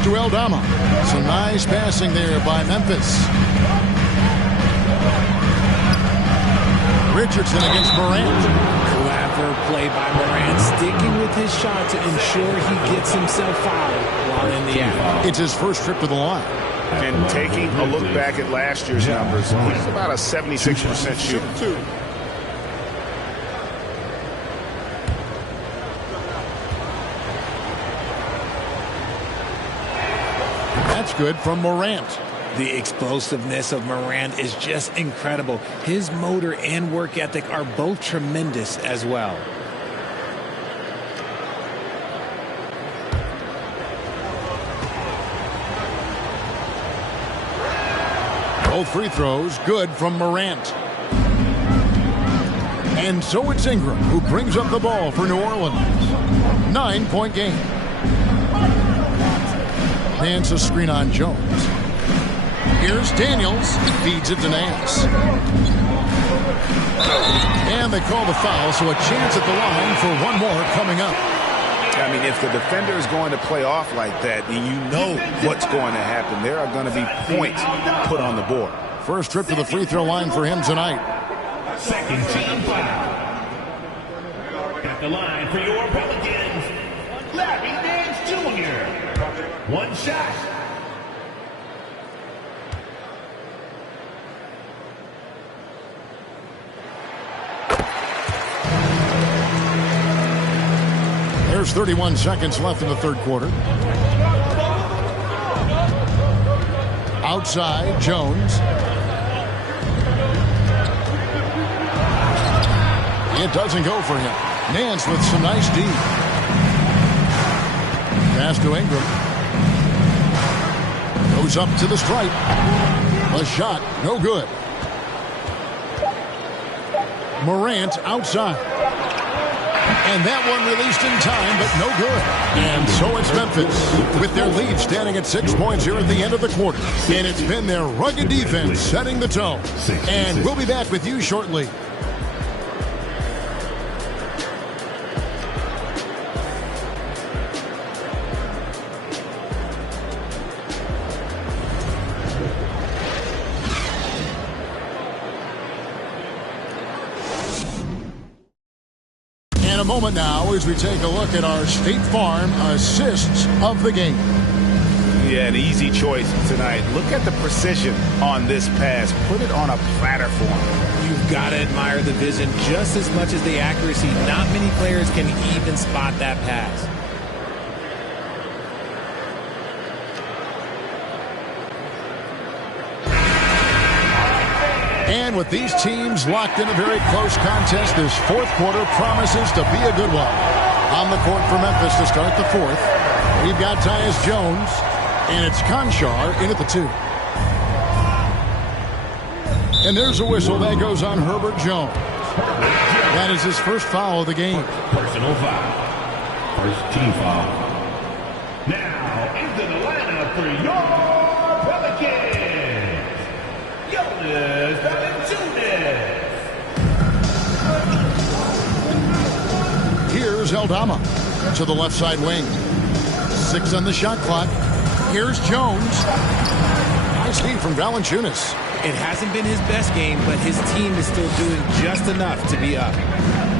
To Aldama. Some nice passing there by Memphis. Richardson against Morant. Clever play by Morant, sticking with his shot to ensure he gets himself fouled while in the act. It's his first trip to the line. And taking a look back at last year's numbers, he's about a 76% shooter. That's good from Morant. The explosiveness of Morant is just incredible. His motor and work ethic are both tremendous as well. Both free throws good from Morant. And so it's Ingram who brings up the ball for New Orleans. 9-point game. Nance a screen on Jones. Here's Daniels. Feeds it to Nance. And they call the foul, so a chance at the line for one more coming up. I mean, if the defender is going to play off like that, then you know what's going to happen. There are going to be points put on the board. First trip to the free throw line for him tonight. Second team foul. At the line for your Pelicans, Larry Nance Jr. One shot. There's 31 seconds left in the third quarter. Outside, Jones. It doesn't go for him. Nance with some nice D. Pass to Ingram. Goes up to the stripe. A shot, no good. Morant outside. And that one released in time, but no good. And so it's Memphis with their lead standing at 6 points here at the end of the quarter. And it's been their rugged defense setting the tone. And we'll be back with you shortly. A moment now as we take a look at our State Farm assists of the game. Yeah, an easy choice tonight. Look at the precision on this pass. Put it on a platter for him. You've got to admire the vision just as much as the accuracy. Not many players can even spot that pass. And with these teams locked in a very close contest, this fourth quarter promises to be a good one. On the court for Memphis to start the fourth, we've got Tyus Jones, and it's Conchar in at the 2. And there's a whistle that goes on Herbert Jones. That is his first foul of the game. Personal foul. First team foul. Now into the lineup for your Pelicans. Jonas Valanciunas. Here's Aldama to the left side wing. 6 on the shot clock. Here's Jones. Nice feed from Valanciunas. It hasn't been his best game, but his team is still doing just enough to be up.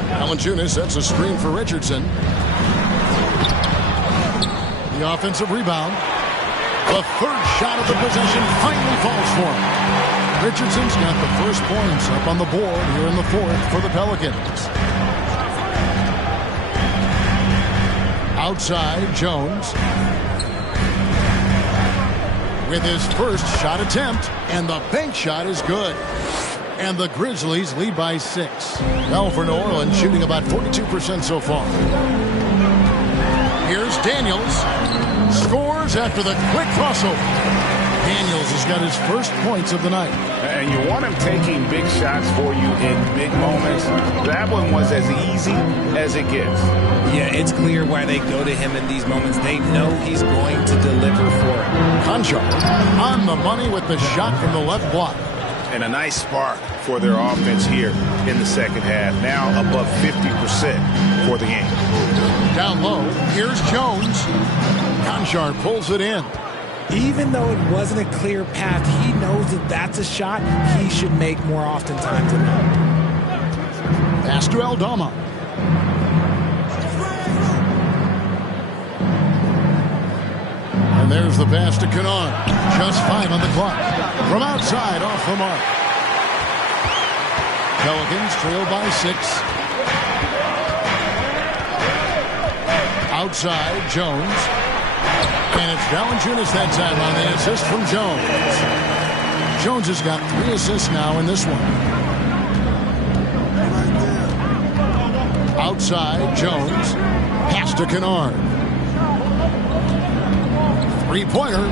Valanciunas sets a screen for Richardson. The offensive rebound. The third shot of the possession finally falls for him. Richardson's got the first points up on the board here in the fourth for the Pelicans. Outside, Jones. With his first shot attempt, and the bank shot is good. And the Grizzlies lead by 6. Well, for New Orleans, shooting about 42% so far. Here's Daniels. Scores after the quick crossover. Daniels has got his first points of the night. And you want him taking big shots for you in big moments. That one was as easy as it gets. Yeah, it's clear why they go to him in these moments. They know he's going to deliver for it. Conchar on the money with the shot from the left block. And a nice spark for their offense here in the second half. Now above 50% for the game. Down low, here's Jones. Conchar pulls it in. Even though it wasn't a clear path, he knows that that's a shot he should make more oftentimes than not. Pass to Aldama. And there's the pass to Kennard. Just 5 on the clock. From outside, off the mark. Pelicans trail by 6. Outside, Jones. And it's Valanciunas that time on the assist from Jones. Jones has got 3 assists now in this one. Outside, Jones. Pass to Kennard. 3-pointer.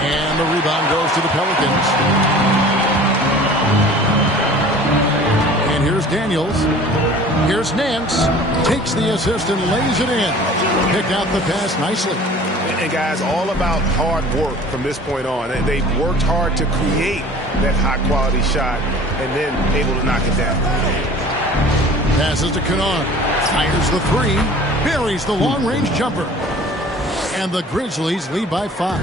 And the rebound goes to the Pelicans. And here's Daniels. Here's Nance. Takes the assist and lays it in. Picked out the pass nicely. And guys, all about hard work from this point on. They've worked hard to create that high-quality shot and then able to knock it down. Passes to Kennard. Fires the 3. Buries the long-range jumper. And the Grizzlies lead by 5.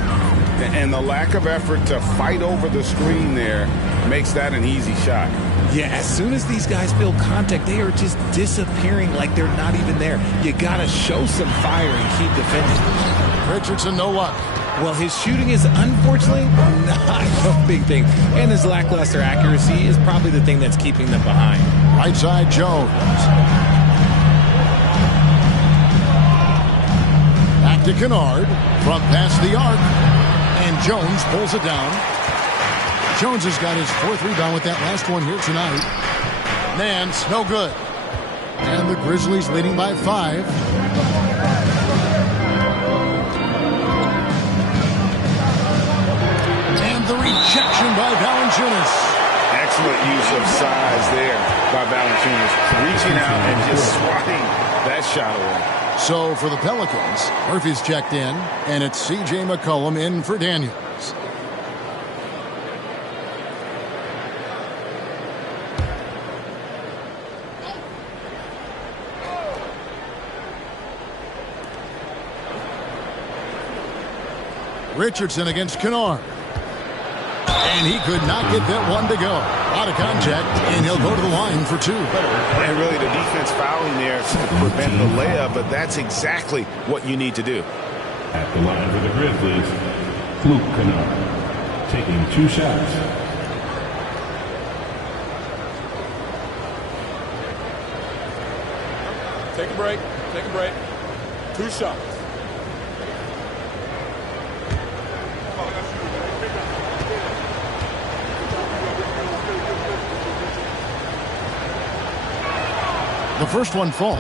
And the lack of effort to fight over the screen there makes that an easy shot. Yeah, as soon as these guys feel contact, they are just disappearing like they're not even there. You got to show some fire and keep defending. Richardson, no luck. Well, his shooting is unfortunately not a big thing. And his lackluster accuracy is probably the thing that's keeping them behind. Right side, Jones. Back to Kennard from past the arc. And Jones pulls it down. Jones has got his 4th rebound with that last one here tonight. Nance, no good. And the Grizzlies leading by 5. And the rejection by Valanciunas. Excellent use of size there by Valanciunas. Reaching out and just swatting that shot away. So for the Pelicans, Murphy's checked in, and it's C.J. McCollum in for Daniels. Richardson against Kennard. And he could not get that one to go. Out of contact, and he'll go to the line for 2. And really the defense fouling there to prevent the layup, but that's exactly what you need to do. At the line for the Grizzlies, Luke Kennard taking 2 shots. Take a break. Take a break. 2 shots. The first one falls.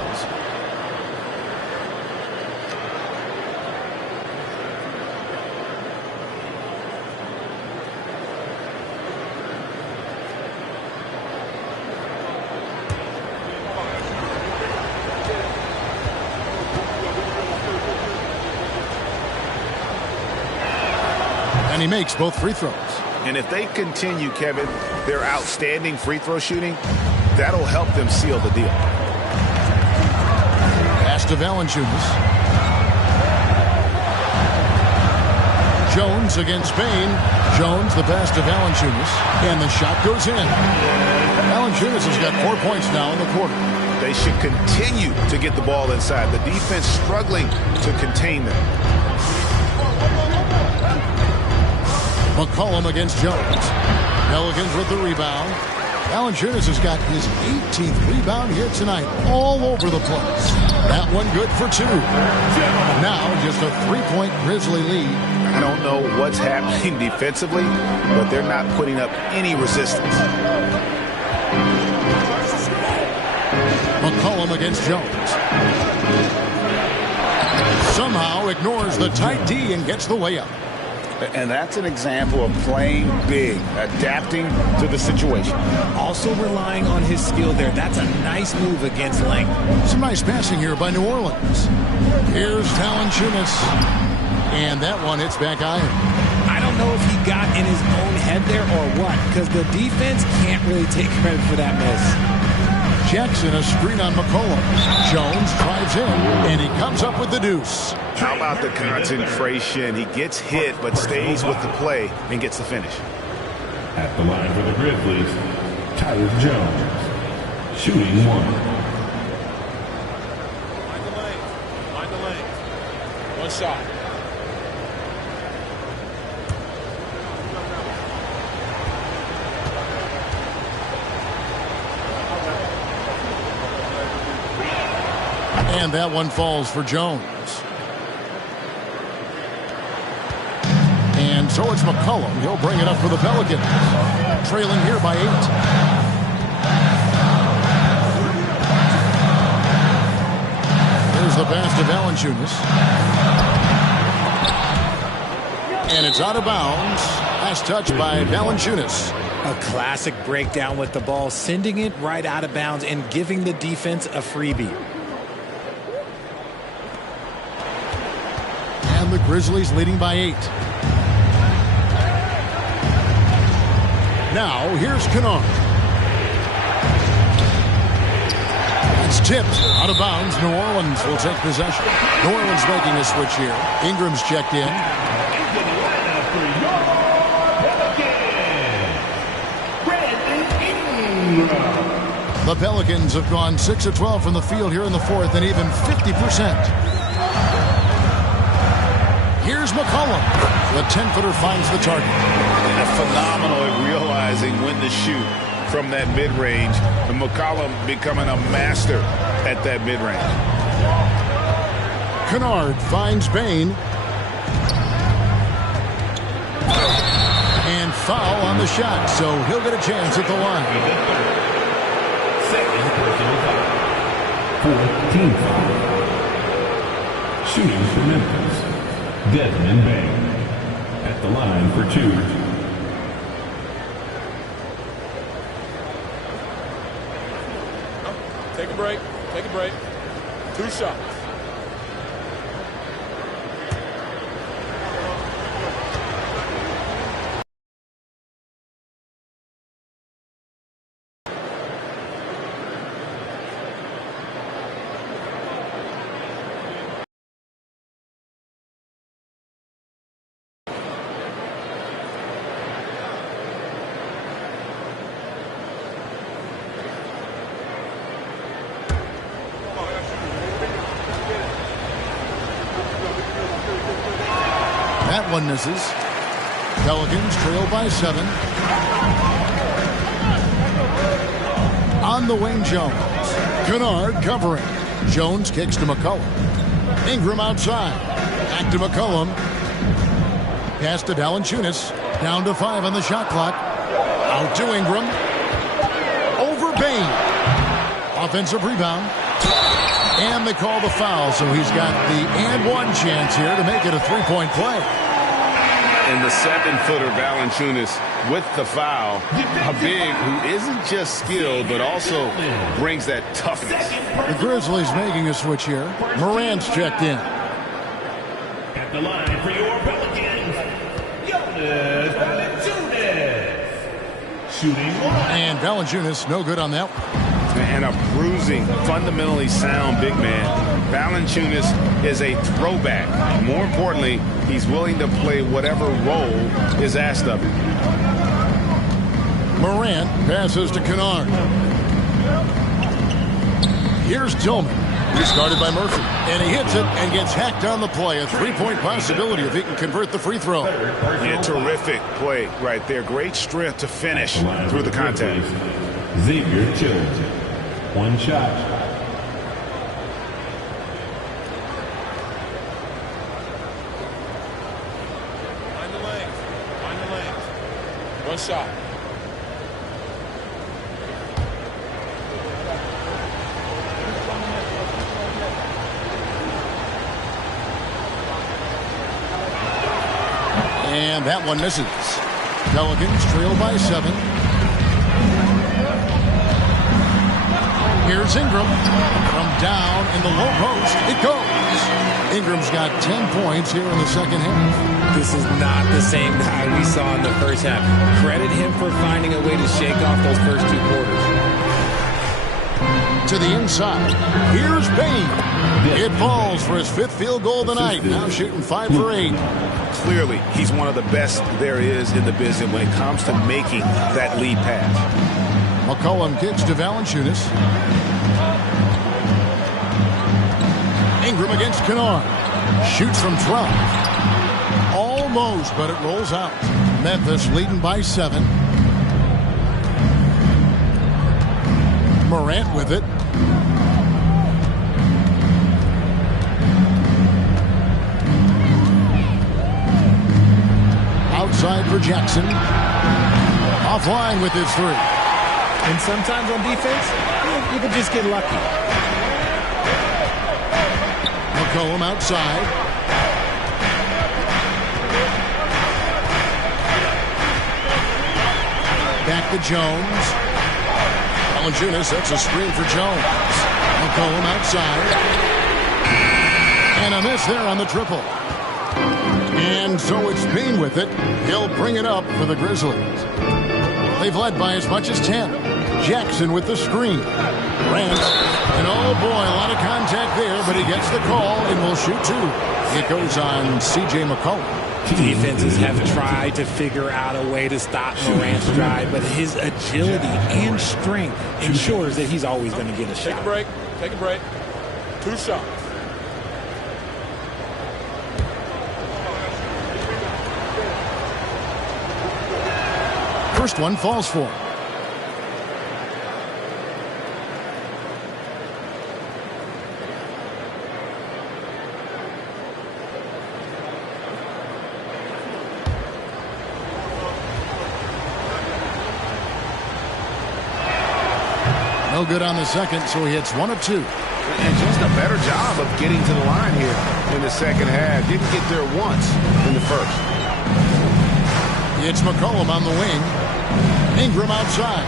And he makes both free throws. And if they continue, Kevin, their outstanding free throw shooting, that'll help them seal the deal. Pass to Valanciunas. Jones against Spain. Jones, the pass to Valanciunas. And the shot goes in. Valanciunas has got 4 points now in the quarter. They should continue to get the ball inside. The defense struggling to contain them. McCollum against Jones. Pelicans with the rebound. Valanciunas has got his 18th rebound here tonight. All over the place. That one good for 2. Now just a 3-point Grizzly lead. I don't know what's happening defensively, but they're not putting up any resistance. McCollum against Jones. Somehow ignores the tight D and gets the way up. And that's an example of playing big, adapting to the situation. Also relying on his skill there. That's a nice move against length. Some nice passing here by New Orleans. Here's Valanciunas. And that one hits back iron. I don't know if he got in his own head there or what, because the defense can't really take credit for that miss. Jackson, a screen on McCollum. Jones drives in, and he comes up with the deuce. How about the concentration? He gets hit, but stays with the play and gets the finish. At the line for the Grizzlies, Tyus Jones, shooting 1. Find the lane. Find the lane. 1 shot. And that one falls for Jones. And so it's McCollum. He'll bring it up for the Pelicans. Trailing here by 8. Here's the pass to Valanciunas. And it's out of bounds. Last touch by Valanciunas. A classic breakdown with the ball, sending it right out of bounds and giving the defense a freebie. And the Grizzlies leading by 8. Now, here's Kennard. It's tipped out of bounds. New Orleans will take possession. New Orleans making a switch here. Ingram's checked in. The Pelicans have gone 6 of 12 from the field here in the 4th and even 50%. Here's McCollum. The 10-footer finds the target. Phenomenal at realizing when to shoot from that mid-range. And McCollum becoming a master at that mid-range. Kennard finds Bain. foul on the shot, so he'll get a chance at the line. Second personal foul. 4th team foul. Shooting for Memphis, Desmond Bain. At the line for 2. Take a break. Take a break. 2 shots. That one misses. Pelicans trail by 7. On the wing, Jones. Kennard covering. Jones kicks to McCollum. Ingram outside. Back to McCollum. Pass to Valanciunas. Down to 5 on the shot clock. Out to Ingram. Over Bain. Offensive rebound. And they call the foul, so he's got the and one chance here to make it a 3-point play. And the 7-footer Valanciunas with the foul. A big who isn't just skilled, but also brings that toughness. The Grizzlies making a switch here. Morant's checked in. At the line for your Pelicans, Jonas Valanciunas. Shooting 1. And Valanciunas, no good on that one. And a bruising, fundamentally sound big man. Valanciunas is a throwback. More importantly, he's willing to play whatever role is asked of him. Morant passes to Kennard. Here's Tillman. He's guarded by Murphy. And he hits it and gets hacked on the play. A 3-point possibility if he can convert the free throw. Yeah, terrific play right there. Great strength to finish through the contact. Xavier Jones. 1 shot. Find the lane. Find the lane. 1 shot. And that one misses. Pelicans trail by 7. Here's Ingram. From down in the low post, it goes. Ingram's got 10 points here in the second half. This is not the same guy we saw in the first half. Credit him for finding a way to shake off those first 2 quarters. To the inside. Here's Bain. It falls for his 5th field goal of the night. Now shooting 5 for 8. Clearly, he's one of the best there is in the business when it comes to making that lead pass. McCollum kicks to Valanciunas. Ingram against Kennard. Shoots from 12. Almost, but it rolls out. Memphis leading by 7. Morant with it. Outside for Jackson. Offline with his 3. And sometimes on defense, you can just get lucky. McCollum outside. Back to Jones. Valanciunas sets a screen for Jones. McCollum outside. And a miss there on the triple. And so it's Bain with it. He'll bring it up for the Grizzlies. They've led by as much as 10. Jackson with the screen. Rance. And oh boy, a lot of contact there, but he gets the call and will shoot 2. It goes on C.J. McCollum. Defenses have tried to figure out a way to stop Morant's drive, but his agility and strength ensures that he's always going to get a shot. Take a break. Take a break. 2 shots. First one falls for him. No good on the second, so he hits 1 of 2. And just a better job of getting to the line here in the second half. Didn't get there once in the first. It's McCollum on the wing. Ingram outside.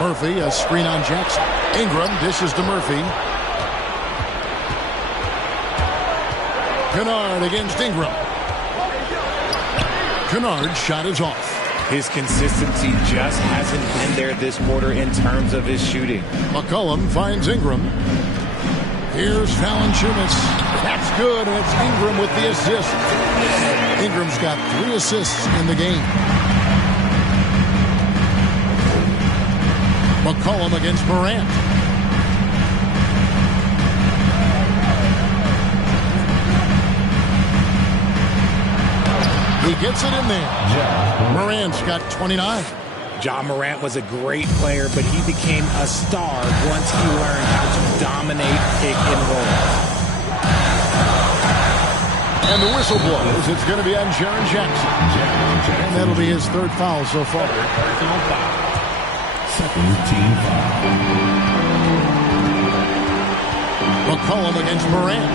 Murphy, a screen on Jackson. Ingram dishes to Murphy. Kennard against Ingram. Kennard's shot is off. His consistency just hasn't been there this quarter in terms of his shooting. McCollum finds Ingram. Here's Valanciunas. That's good, and it's Ingram with the assist. Ingram's got 3 assists in the game. McCollum against Morant. He gets it in there. Morant's got 29. Ja Morant was a great player, but he became a star once he learned how to dominate pick and roll. And the whistle blows. It's going to be on Jaren Jackson. And that'll be his 3rd foul so far. Personal foul. Second team foul. McCollum against Morant.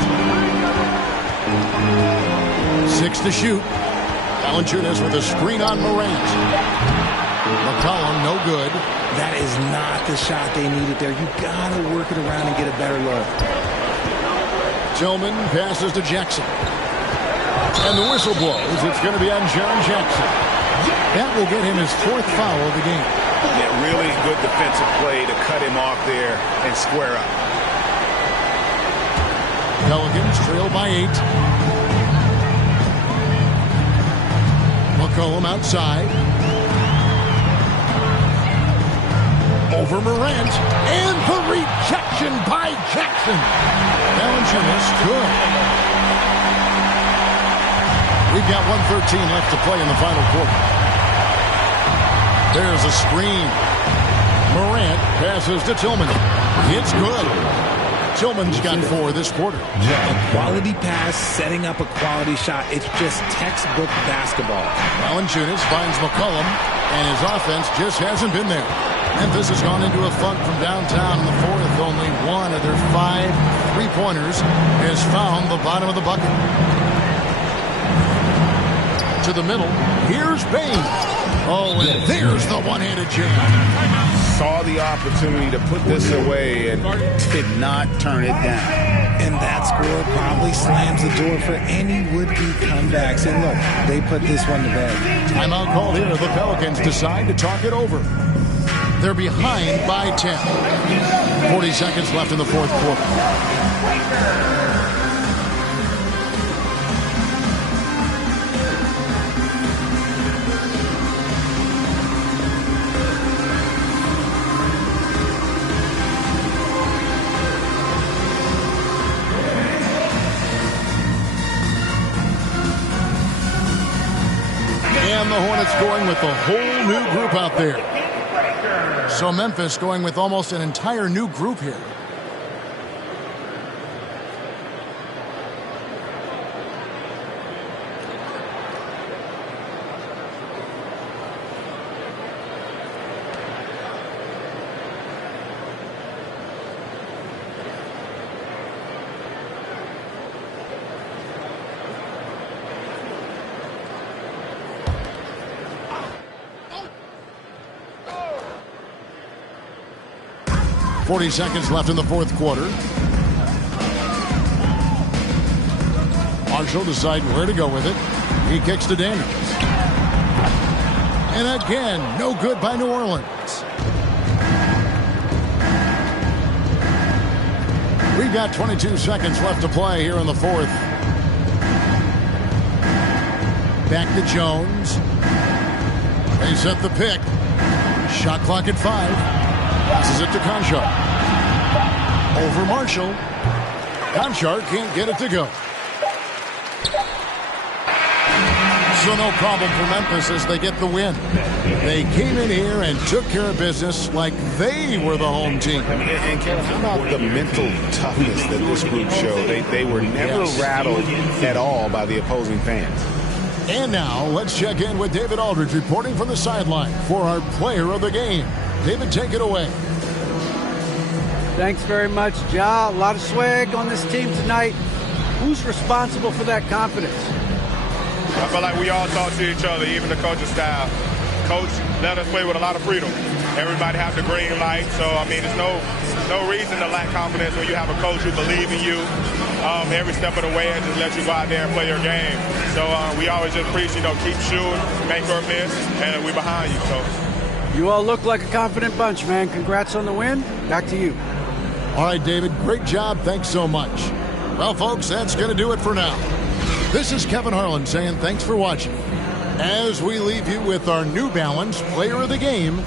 6 to shoot. Valanciunas with a screen on Morant. McCollum, no good. That is not the shot they needed there. You got to work it around and get a better look. Tillman passes to Jackson. And the whistle blows. It's going to be on Jaren Jackson. That will get him his 4th foul of the game. Yeah, really good defensive play to cut him off there and square up. Pelicans trail by 8. McCollum outside. Over Morant. And the rejection by Jackson. Valanciunas good. We've got 1:13 left to play in the final quarter. There's a screen. Morant passes to Tillman. It's good. Tillman's got 4 this quarter. A quality pass, setting up a quality shot. It's just textbook basketball. Valanciunas finds McCollum, and his offense just hasn't been there. Memphis has gone into a funk from downtown in the 4th. Only 1 of their 5 3-pointers has found the bottom of the bucket. To the middle. Here's Bain. Oh, and there's the one-handed jam. Saw the opportunity to put this away and did not turn it down. And that score probably slams the door for any would-be comebacks. And look, they put this one to bed. Timeout called here. The Pelicans decide to talk it over. They're behind by 10. 40 seconds left in the 4th quarter. And the Hornets going with the whole new group out there. So Memphis going with almost an entire new group here. .40 seconds left in the 4th quarter. Marshall deciding where to go with it. He kicks to Daniels. And again, no good by New Orleans. We've got 22 seconds left to play here in the 4th. Back to Jones. They set the pick. Shot clock at 5. Passes it to Conchar. Over Marshall. Conchar can't get it to go. So no problem for Memphis as they get the win. They came in here and took care of business like they were the home team. And Kevin, how about the mental toughness that this group showed? They were never rattled at all by the opposing fans. And now let's check in with David Aldridge reporting from the sideline for our player of the game. David, take it away. Thanks very much, Ja. A lot of swag on this team tonight. Who's responsible for that confidence? I feel like we all talk to each other, even the coaching staff. Coach let us play with a lot of freedom. Everybody have the green light, so I mean, there's no reason to lack confidence when you have a coach who believes in you every step of the way and just let you go out there and play your game. So we always just preach, keep shooting, make or miss, and we behind you, coach. You all look like a confident bunch, man. Congrats on the win. Back to you. All right, David, great job. Thanks so much. Well, folks, that's going to do it for now. This is Kevin Harlan saying thanks for watching. As we leave you with our New Balance Player of the Game,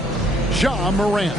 Ja Morant.